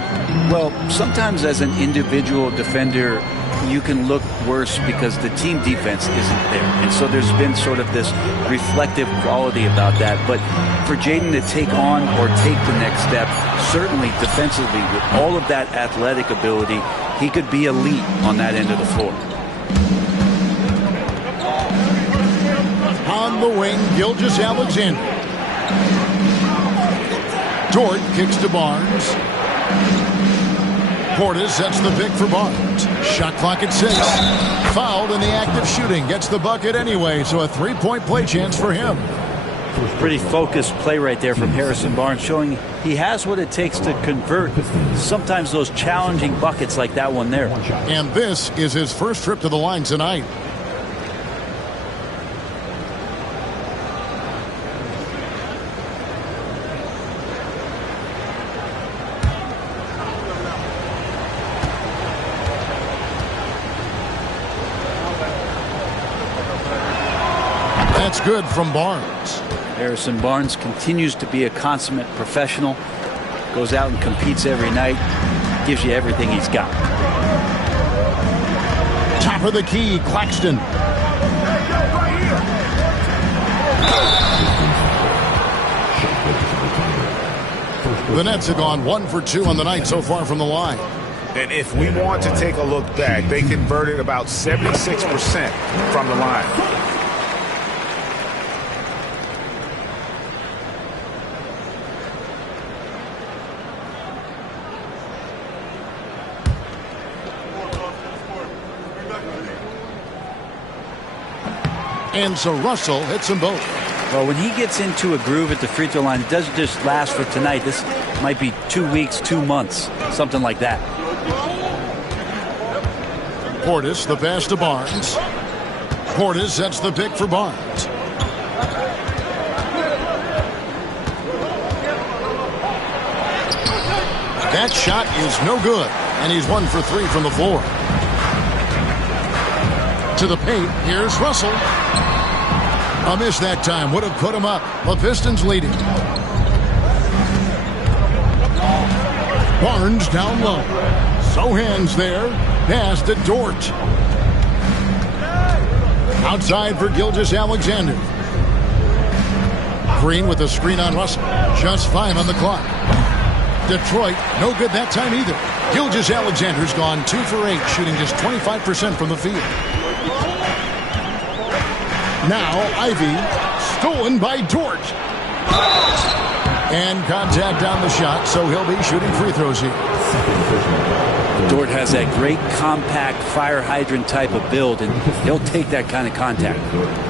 Well, sometimes as an individual defender, you can look worse because the team defense isn't there. And so there's been sort of this reflective quality about that. But for Jaden to take on or take the next step, certainly defensively, with all of that athletic ability, he could be elite on that end of the floor. On the wing, Gilgeous-Alexander. Dort kicks to Barnes. Portis sets the pick for Barnes. Shot clock at 6. Fouled in the act of shooting. Gets the bucket anyway, so a 3-point play chance for him. Pretty focused play right there from Harrison Barnes, showing he has what it takes to convert sometimes those challenging buckets like that one there. And this is his first trip to the line tonight. That's good from Barnes. Harrison Barnes continues to be a consummate professional. Goes out and competes every night. Gives you everything he's got. Top of the key, Claxton. The Nets have gone 1 for 2 on the night so far from the line. And if we want to take a look back, they converted about 76% from the line. And so Russell hits them both. Well, when he gets into a groove at the free throw line, it doesn't just last for tonight. This might be 2 weeks, 2 months, something like that. Portis, the pass to Barnes. Portis sets the pick for Barnes. That shot is no good, and he's 1 for 3 from the floor. To the paint, here's Russell. A miss that time would have put him up. The Pistons leading. Barnes down low. Sohan's there. Pass to Dort. Outside for Gilgeous-Alexander. Green with the screen on Russell. Just 5 on the clock. Detroit, no good that time either. Gilgeous-Alexander's gone 2 for 8, shooting just 25% from the field. Now Ivey, stolen by Dort. And contact on the shot, so he'll be shooting free throws here. Dort has that great compact fire hydrant type of build, and he'll take that kind of contact.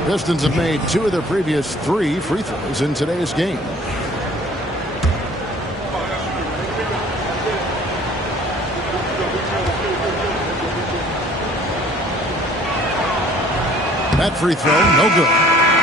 Pistons have made 2 of their previous 3 free throws in today's game. That free throw, no good.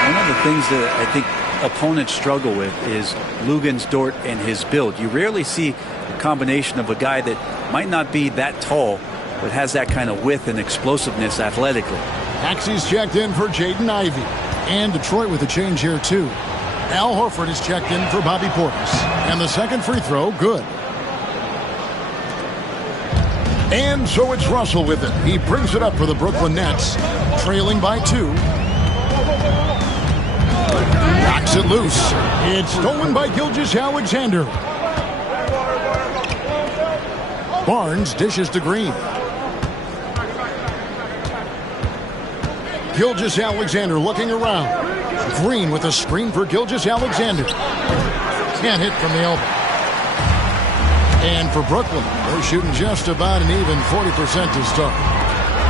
One of the things that I think opponents struggle with is Luguentz-Dort and his build. You rarely see a combination of a guy that might not be that tall, but has that kind of width and explosiveness athletically. Maxey's checked in for Jaden Ivey. And Detroit with a change here, too. Al Horford is checked in for Bobby Portis. And the second free throw, good. And so it's Russell with it. He brings it up for the Brooklyn Nets, trailing by 2. Knocks it loose. It's stolen by Gilgeous-Alexander. Barnes dishes to Green. Gilgeous-Alexander looking around. Green with a screen for Gilgeous-Alexander. Can't hit from the elbow. And for Brooklyn, they're shooting just about an even 40% to start.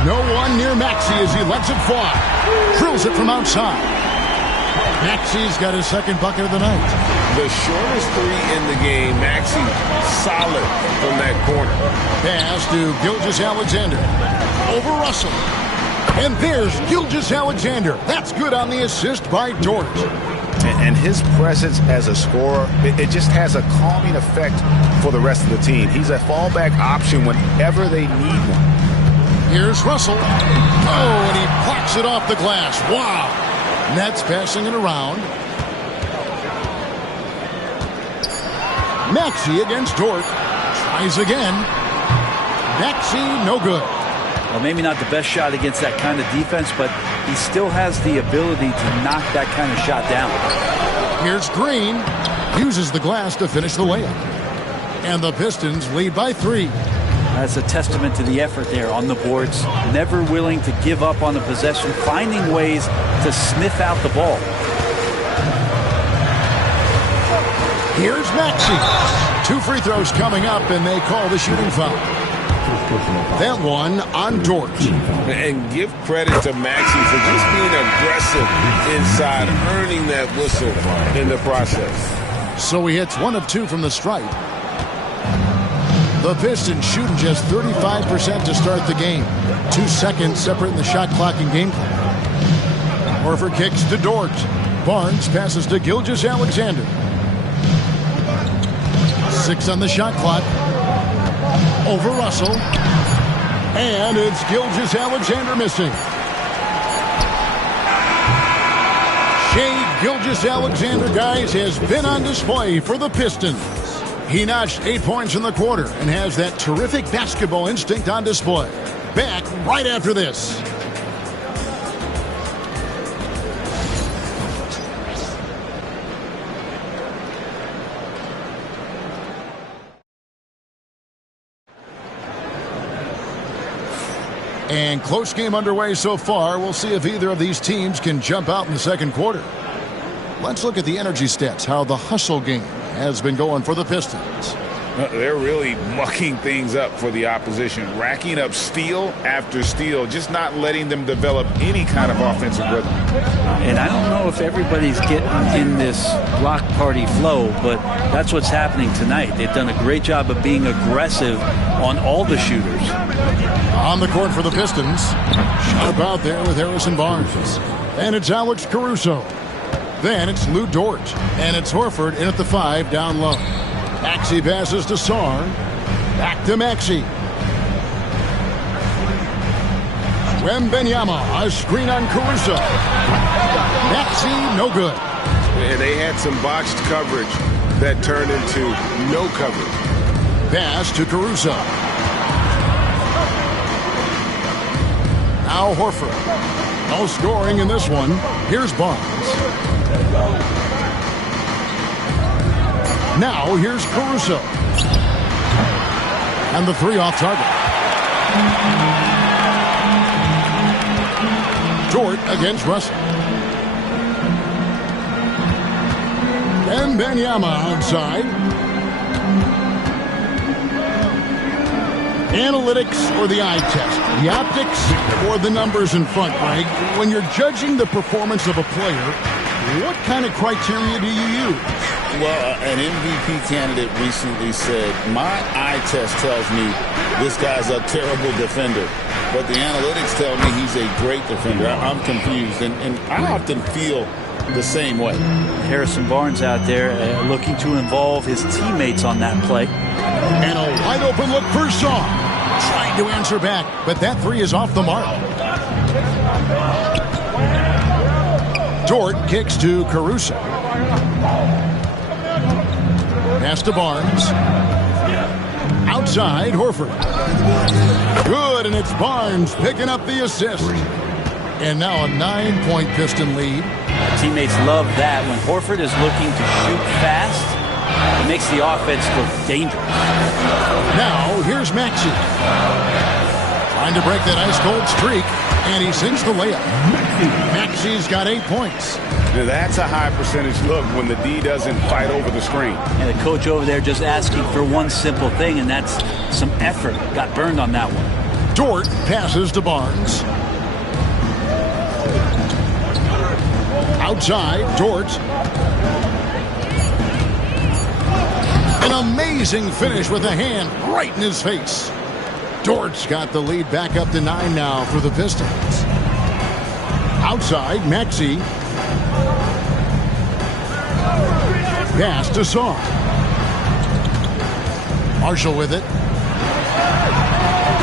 No one near Maxey as he lets it fly. Drills it from outside. Maxey's got his second bucket of the night. The shortest three in the game. Maxey solid from that corner. Pass to Gilgeous-Alexander. Over Russell. And there's Gilgeous-Alexander. That's good on the assist by Dort. And his presence as a scorer, it just has a calming effect for the rest of the team. He's a fallback option whenever they need one. Here's Russell. Oh, and he blocks it off the glass. Wow. Nets passing it around. Maxey against Dort. Tries again. Maxey, no good. Well, maybe not the best shot against that kind of defense, but he still has the ability to knock that kind of shot down. Here's Green. Uses the glass to finish the layup. And the Pistons lead by 3. That's a testament to the effort there on the boards. Never willing to give up on the possession, finding ways to sniff out the ball. Here's Maxey. 2 free throws coming up, and they call the shooting foul. That one on Dort. And give credit to Maxey for just being aggressive inside, earning that whistle in the process. So he hits 1 of 2 from the stripe. The Pistons shooting just 35% to start the game. 2 seconds separating the shot clock and game clock. Horford kicks to Dort. Barnes passes to Gilgeous-Alexander. 6 on the shot clock. Over Russell. And it's Gilgeous-Alexander missing. Shai Gilgeous-Alexander, guys, has been on display for the Pistons. He notched 8 points in the quarter and has that terrific basketball instinct on display. Back right after this. And close game underway so far. We'll see if either of these teams can jump out in the second quarter. Let's look at the energy stats, how the hustle game has been going for the Pistons. They're really mucking things up for the opposition, racking up steal after steal, just not letting them develop any kind of offensive rhythm. And I don't know if everybody's getting in this block party flow, but that's what's happening tonight. They've done a great job of being aggressive on all the shooters. On the court for the Pistons, sharp out there with Harrison Barnes. And it's Alex Caruso. Then it's Lou Dort. And it's Horford in at the 5 down low. Maxey passes to Sarr. Back to Maxey. Wembanyama, a screen on Caruso. Maxey, no good. And they had some botched coverage that turned into no coverage. Pass to Caruso. Now Horford. No scoring in this one. Here's Barnes. Now here's Caruso. And the 3 off target. Dort against Russell. And Wembanyama outside. Analytics or the eye test? The optics or the numbers in front, Greg? When you're judging the performance of a player, what kind of criteria do you use? Well, an MVP candidate recently said, my eye test tells me this guy's a terrible defender. but the analytics tell me he's a great defender. I'm confused, and I often feel the same way. Harrison Barnes out there looking to involve his teammates on that play. And a wide open look for Shaw. Trying to answer back, but that three is off the mark. Dort kicks to Caruso. Pass to Barnes. Outside, Horford. Good, and it's Barnes picking up the assist. And now a 9-point Piston lead. Teammates love that. When Horford is looking to shoot fast, it makes the offense look dangerous. Now, here's Maxey. Trying to break that ice-cold streak, and he sinks the layup. Maxey's got 8 points. Now that's a high percentage look when the D doesn't fight over the screen. And the coach over there just asking for one simple thing, and that's some effort. Got burned on that one. Dort passes to Barnes. Outside, Dort. An amazing finish with a hand right in his face. Dort's got the lead back up to 9 now for the Pistons. Outside, Maxey. Pass to Shaw. Marshall with it.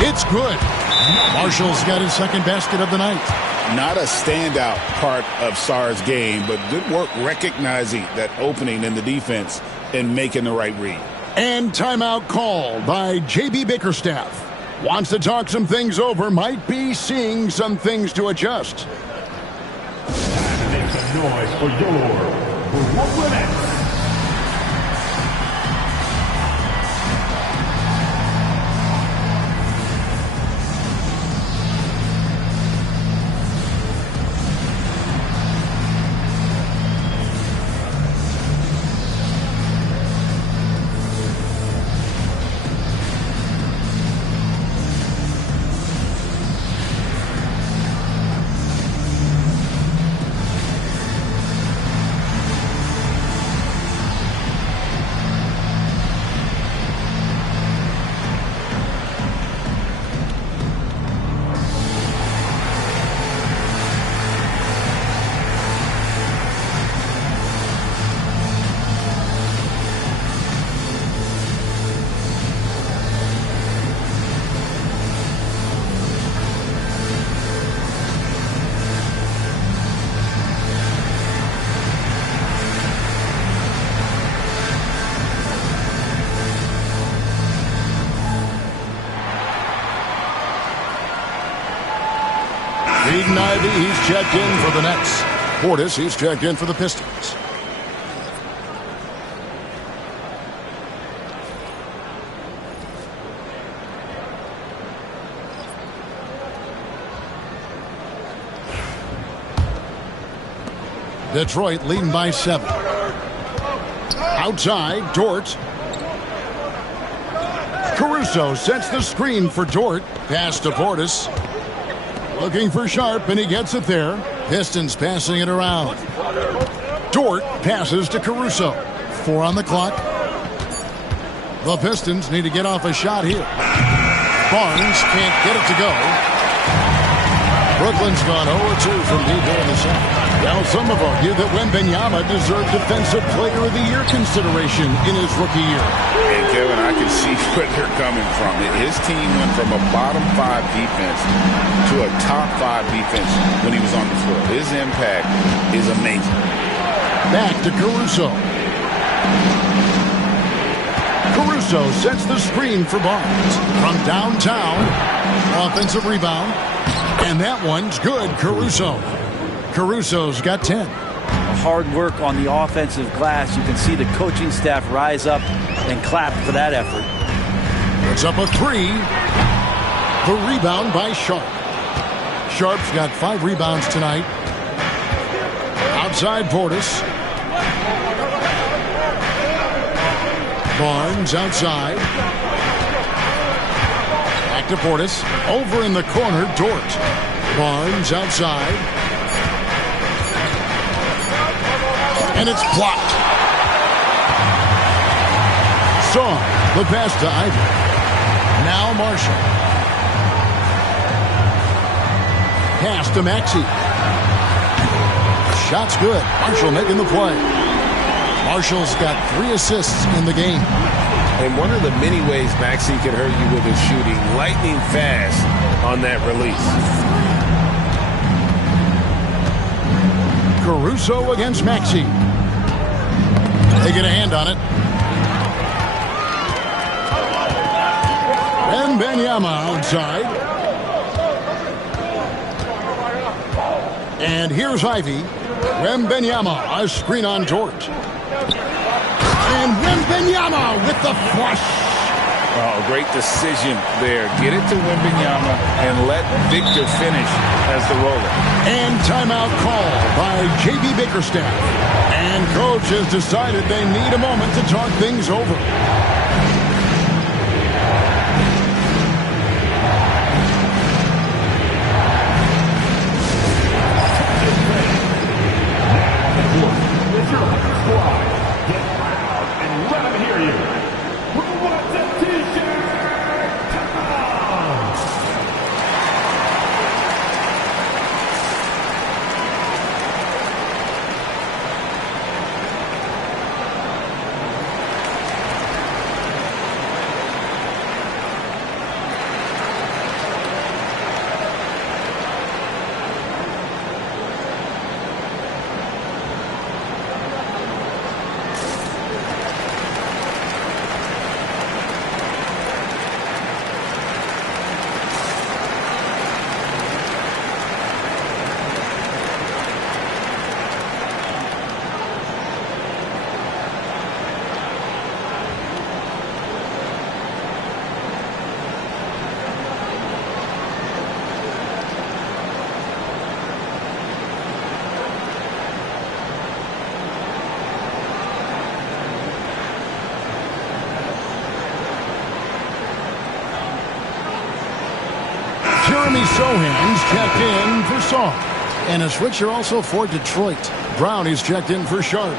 It's good. Marshall's got his second basket of the night. Not a standout part of Sarr's game, but good work recognizing that opening in the defense and making the right read. And timeout called by J.B. Bickerstaff. Wants to talk some things over, might be seeing some things to adjust. Make some noise for your Brooklyn Nets. Jaden Ivey, he's checked in for the Nets. Portis, he's checked in for the Pistons. Detroit leading by 7. Outside, Dort. Caruso sets the screen for Dort. Pass to Portis. Looking for Sharp, and he gets it there. Pistons passing it around. Dort passes to Caruso. 4 on the clock. The Pistons need to get off a shot here. Barnes can't get it to go. Brooklyn's gone 0-2 from deep here in the second. Now, some have argued that Wembanyama deserved Defensive Player of the Year consideration in his rookie year. And Kevin, I can see where they're coming from. His team went from a bottom 5 defense to a top 5 defense when he was on the floor. His impact is amazing. Back to Caruso. Caruso sets the screen for Barnes. From downtown, offensive rebound. And that one's good, Caruso. Caruso's got 10. Hard work on the offensive glass. You can see the coaching staff rise up and clap for that effort. It's up a 3. The rebound by Sharp. Sharp's got 5 rebounds tonight. Outside Portis. Barnes outside. Back to Portis. Over in the corner, Dort. Barnes outside. And it's blocked. Song, the pass to Ivey. Now Marshall. pass to Maxey. Shot's good. Marshall making the play. Marshall's got 3 assists in the game. And one of the many ways Maxey can hurt you with his shooting, lightning fast on that release. Caruso against Maxey. They get a hand on it. Wembanyama outside. And here's Ivy. Wembanyama, a screen on George. And Wembanyama with the flush. Oh, great decision there. Get it to Wembanyama and let Victor finish as the roller. And timeout call by J.B. Bickerstaff. And coach has decided they need a moment to talk things over. Jeremy Sohan's checked in for Song. And a switcher also for Detroit. Brown is checked in for Sharp.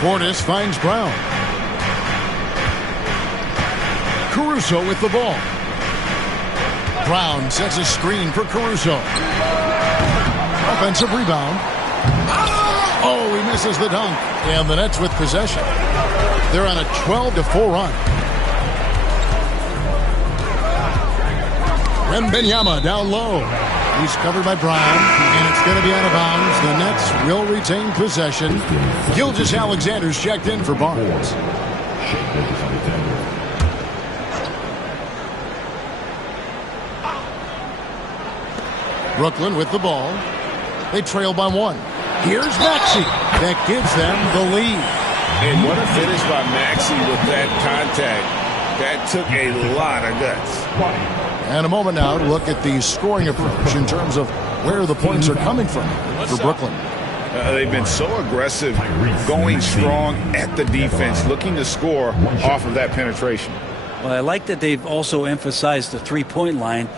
Portis finds Brown. Caruso with the ball. Brown sets a screen for Caruso. Offensive rebound. Oh, he misses the dunk. And the Nets with possession. They're on a 12-4 run. Wembanyama down low. He's covered by Brown, and it's going to be out of bounds. The Nets will retain possession. Gilgeous-Alexander's checked in for Barnes. Brooklyn with the ball. They trail by 1. Here's Maxey. That gives them the lead. And what a finish by Maxey with that contact. That took a lot of guts. And a moment now to look at the scoring approach in terms of where the points are coming from for Brooklyn. They've been so aggressive, going strong at the defense, looking to score off of that penetration. Well, I like that they've also emphasized the three-point line.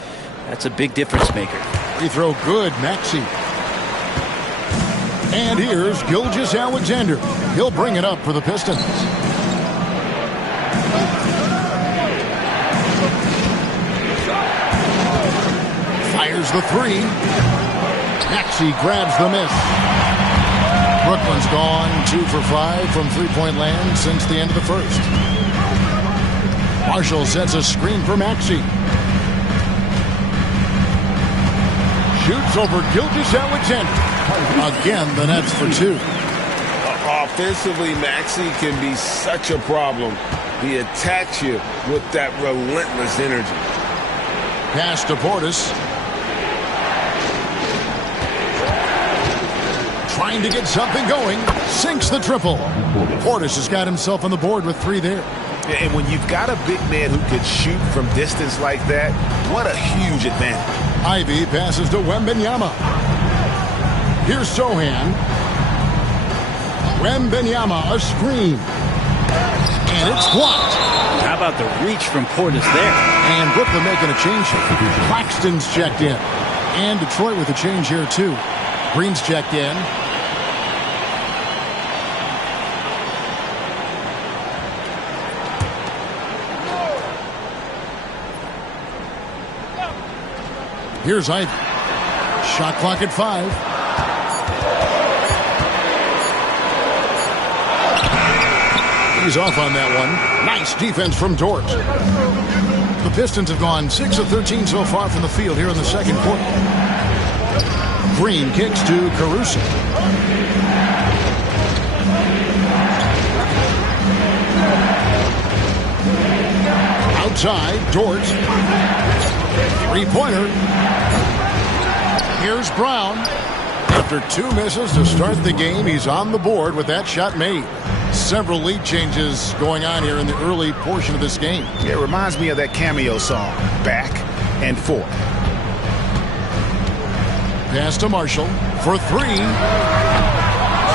That's a big difference maker. Free throw good, Maxey. And here's Gilgeous-Alexander. He'll bring it up for the Pistons. Fires the 3. Maxey grabs the miss. Brooklyn's gone 2 for 5 from three-point land since the end of the first. Marshall sets a screen for Maxey. Shoots over Gilgeous-Alexander. Again, the Nets for 2. Offensively, Maxey can be such a problem. He attacks you with that relentless energy. Pass to Portis. Trying to get something going. Sinks the triple. Portis has got himself on the board with 3 there. And when you've got a big man who can shoot from distance like that, what a huge advantage. Ivy passes to Wembanyama. Here's Sohan. Wembanyama, a screen. And it's blocked. How about the reach from Portis there? And Brooklyn making a change. Claxton's checked in. And Detroit with a change here, too. Green's checked in. Here's Ivy. Shot clock at 5. He's off on that one. Nice defense from Dort. The Pistons have gone 6 of 13 so far from the field here in the second quarter. Green kicks to Caruso. Outside, Dort. Three-pointer. Here's Brown. After 2 misses to start the game, he's on the board with that shot made. Several lead changes going on here in the early portion of this game. It reminds me of that Cameo song, Back and Forth. Pass to Marshall for 3.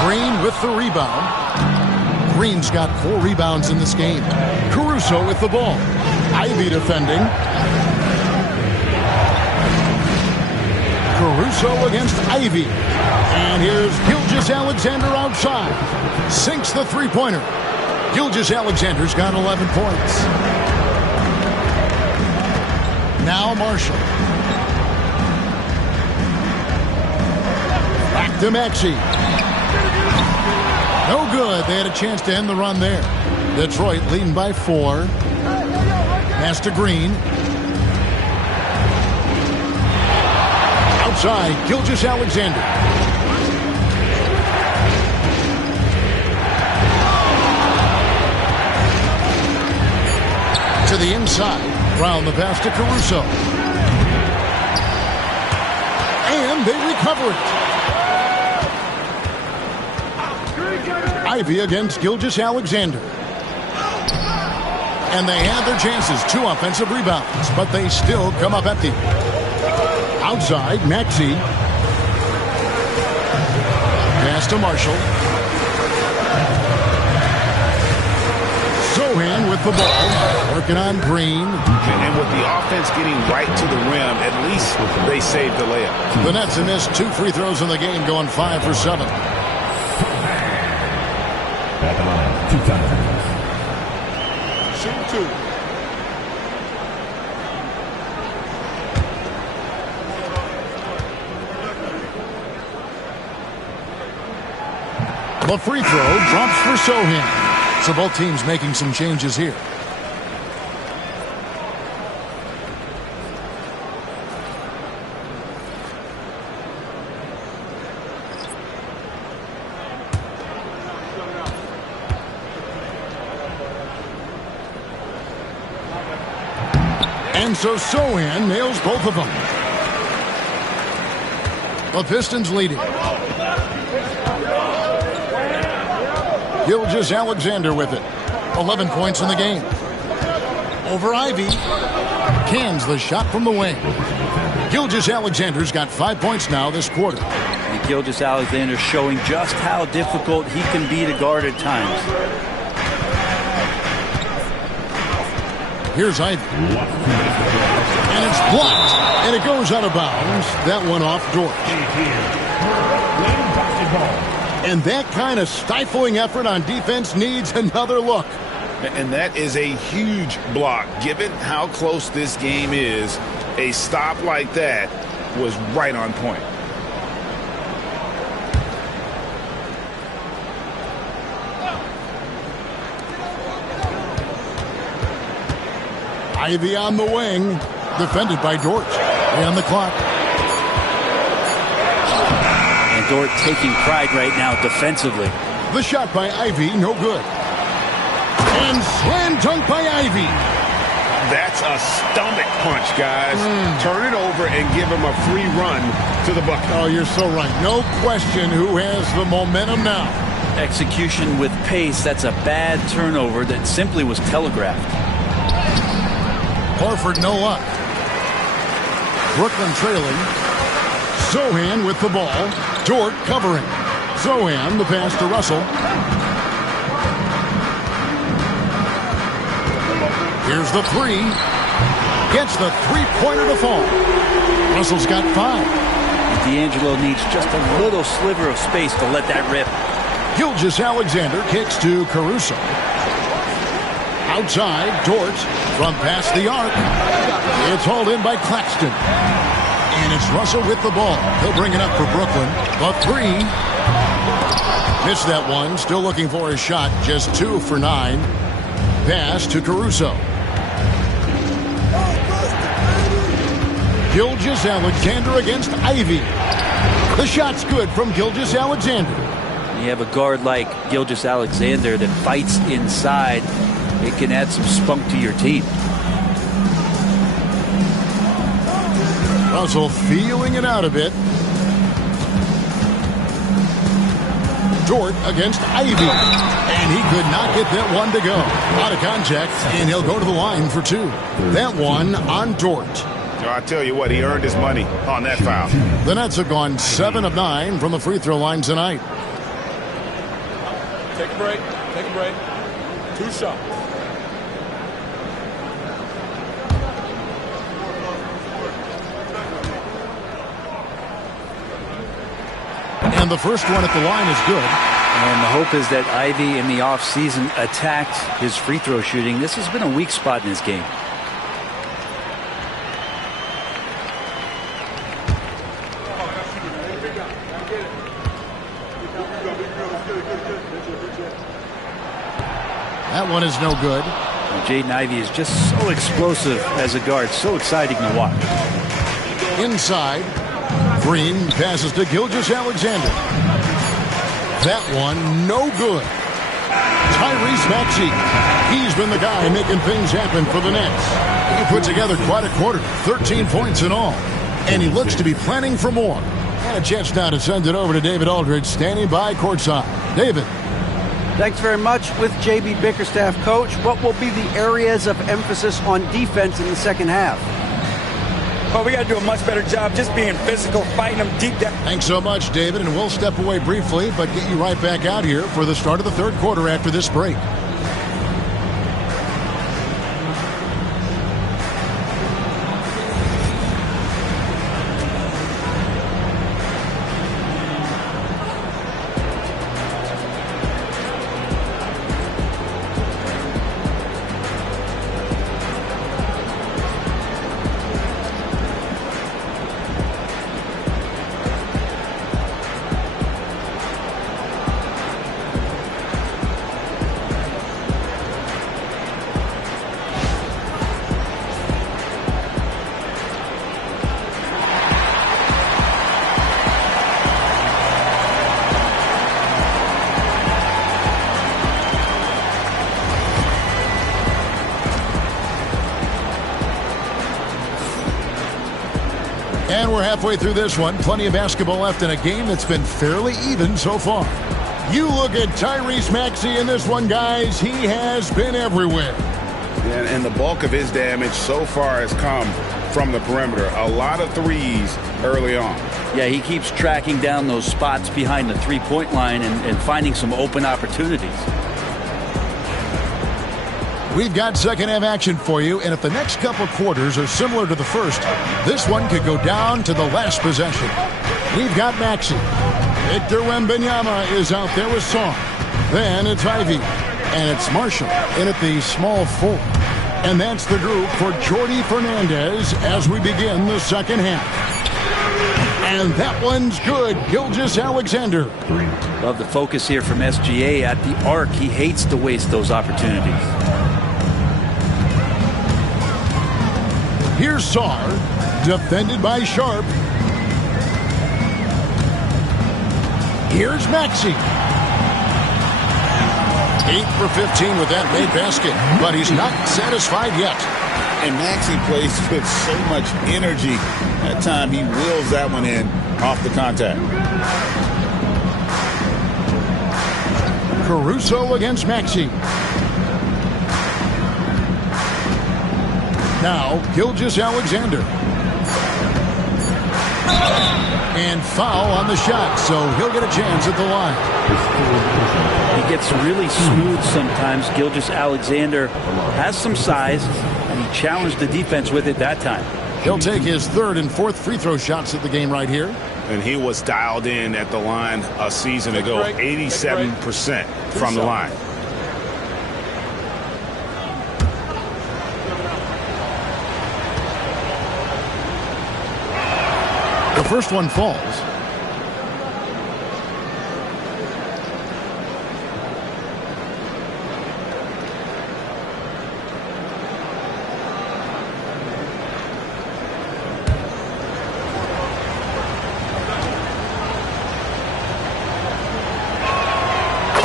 Green with the rebound. Green's got 4 rebounds in this game. Caruso with the ball. Ivy defending. Caruso against Ivy. And here's Gilgeous-Alexander outside. Sinks the three-pointer. Gilgeous-Alexander's got 11 points. Now Marshall. Back to Maxey. No good. They had a chance to end the run there. Detroit leading by 4. Pass to Green. Outside, Gilgeous-Alexander. To the inside. Brown the pass to Caruso. And they recover it. Ivy against Gilgeous-Alexander. And they had their chances. 2 offensive rebounds, but they still come up empty. Outside, Maxey. Pass to Marshall. Sohan with the ball. Working on Green. And with the offense getting right to the rim, at least they saved the layup. The Nets have missed 2 free throws in the game, going 5 for 7. At the line, 2 times. Shoot 2. The free throw drops for Sohan. So both teams making some changes here. And so Sohan nails both of them. The Pistons leading. Gilgeous-Alexander with it. 11 points in the game. Over Ivy. Cans the shot from the wing. Gilgeous-Alexander's got 5 points now this quarter. And Gilgeous-Alexander showing just how difficult he can be to guard at times. Here's Ivy. And it's blocked. And it goes out of bounds. That one off Dort. And that kind of stifling effort on defense needs another look. And that is a huge block. Given how close this game is, a stop like that was right on point. Ivy on the wing. Defended by Dort. On the clock. And Dort taking pride right now defensively. The shot by Ivy, no good. And slam dunk by Ivy. That's a stomach punch, guys. Turn it over and give him a free run to the bucket. Oh, you're so right. No question who has the momentum now. Execution with pace. That's a bad turnover that simply was telegraphed. Horford no luck. Brooklyn trailing. Sohan with the ball. Dort covering. Sohan the pass to Russell. Here's the three. Gets the three-pointer to fall. Russell's got 5. D'Angelo needs just a little sliver of space to let that rip. Gilgeous-Alexander kicks to Caruso. Outside, Dort from past the arc. It's hauled in by Claxton. And it's Russell with the ball. He'll bring it up for Brooklyn. The three. Missed that one. Still looking for his shot. Just 2 for 9. Pass to Caruso. Gilgeous-Alexander against Ivy. The shot's good from Gilgeous-Alexander. You have a guard like Gilgeous-Alexander that fights inside. It can add some spunk to your team. Russell feeling it out a bit. Dort against Ivy. And he could not get that one to go. Out of contact, and he'll go to the line for 2. That one on Dort. I tell you what, he earned his money on that foul. The Nets have gone 7 of 9 from the free throw line tonight. Take a break. Take a break. 2 shots. And the first one at the line is good. And the hope is that Ivy in the offseason attacked his free throw shooting. This has been a weak spot in his game. That one is no good. Jaden Ivey is just so explosive as a guard. So exciting to watch. Inside. Green passes to Gilgeous-Alexander. That one no good. Tyrese Maxey. He's been the guy making things happen for the Nets. He put together quite a quarter. 13 points in all. And he looks to be planning for more. And a chance now to send it over to David Aldridge, standing by courtside. David. Thanks very much. With J.B. Bickerstaff, coach, what will be the areas of emphasis on defense in the second half? Well, we got to do a much better job just being physical, fighting them deep down. Thanks so much, David, and we'll step away briefly, but get you right back out here for the start of the third quarter after this break. And we're halfway through this one. Plenty of basketball left in a game that's been fairly even so far. You look at Tyrese Maxey in this one, guys. He has been everywhere. And the bulk of his damage so far has come from the perimeter. A lot of threes early on. Yeah, he keeps tracking down those spots behind the three-point line and finding some open opportunities. We've got second half action for you, and if the next couple quarters are similar to the first, this one could go down to the last possession. We've got Maxey. Victor Wembanyama is out there with Song. Then it's Ivy, and it's Marshall in at the small forward. And that's the group for Jordi Fernandez as we begin the second half. And that one's good. Gilgeous-Alexander. Love the focus here from SGA at the arc. He hates to waste those opportunities. Here's Sarr, defended by Sharp. Here's Maxey. 8 for 15 with that made basket, but he's not satisfied yet. And Maxey plays with so much energy. That time he wheels that one in off the contact. Caruso against Maxey. Now, Gilgeous-Alexander. And foul on the shot, so he'll get a chance at the line. He gets really smooth sometimes. Gilgeous-Alexander has some size, and he challenged the defense with it that time. He'll take his third and fourth free throw shots at the game right here. And he was dialed in at the line a season ago, 87% from the line. The first one falls.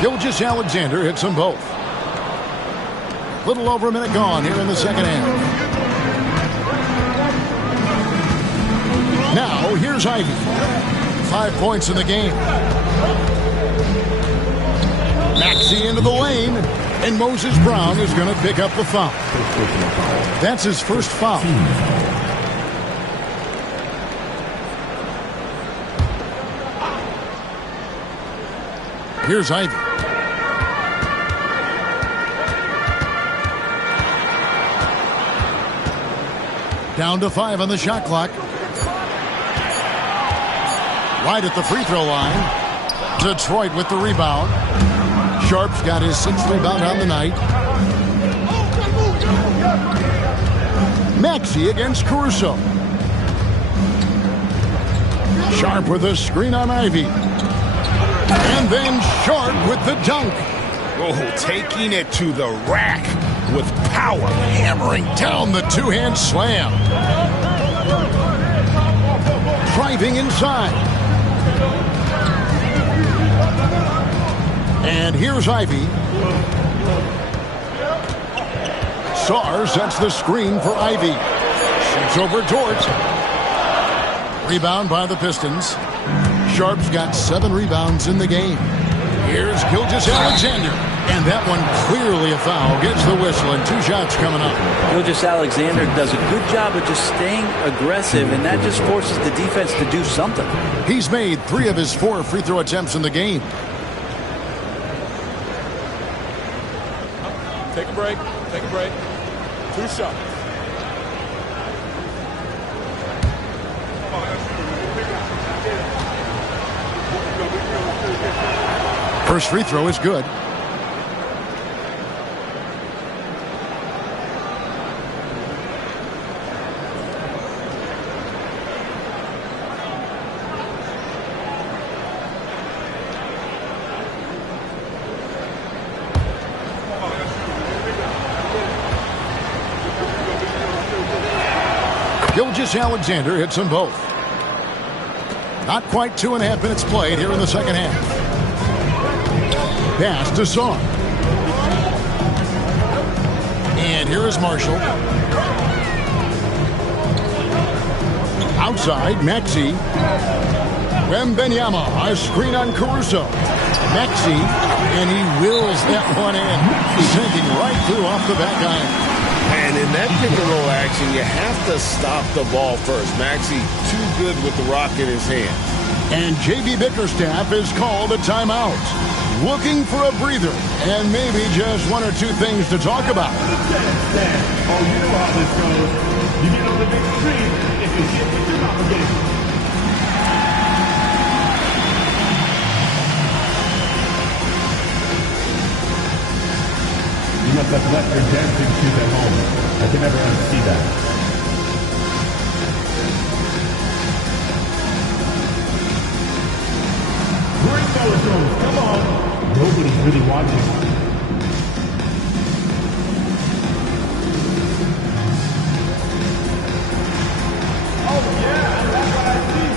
Gilgeous-Alexander hits them both. Little over a minute gone here in the second half. Now, here's Ivey. 5 points in the game. Maxey into the lane, and Moses Brown is going to pick up the foul. That's his first foul. Here's Ivey. Down to 5 on the shot clock. Right at the free throw line. Detroit with the rebound. Sharp's got his 6th rebound on the night. Maxey against Caruso. Sharp with a screen on Ivey. And then Sharp with the dunk. Oh, taking it to the rack with power. Hammering down the two-hand slam. Driving inside. And here's Ivey. Sarr sets the screen for Ivey. Shoots over Dort. Rebound by the Pistons. Sharp's got 7 rebounds in the game. Here's Gilgeous-Alexander. And that one clearly a foul. Gets the whistle and 2 shots coming up. Gilgeous-Alexander does a good job of just staying aggressive, and that just forces the defense to do something. He's made 3 of his 4 free throw attempts in the game. Take a break. Take a break. 2 shots. First free throw is good. Gilgeous-Alexander hits them both. Not quite 2.5 minutes played here in the second half. Pass to Sarr. And here is Marshall. Outside, Maxey. Wembanyama, a screen on Caruso. Maxey, and he wills that one in. Sinking right through off the back iron. And in that pick-and-roll action, you have to stop the ball first. Maxey too good with the rock in his hand. And J.B. Bickerstaff is called a timeout. Looking for a breather and maybe just 1 or 2 things to talk about. Oh, you know how this goes. You get on the big screen if you get what you're obligated. You must have left your dancing shoes at home. I can never unsee that. Great Bellatrix, come on. Nobody's really watching. Oh yeah, that's what I see.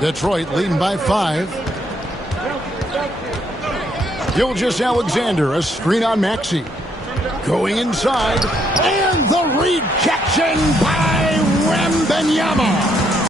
Detroit leading by 5. Gilgeous-Alexander, a screen on Maxey. Going inside, and the rejection by Wembanyama.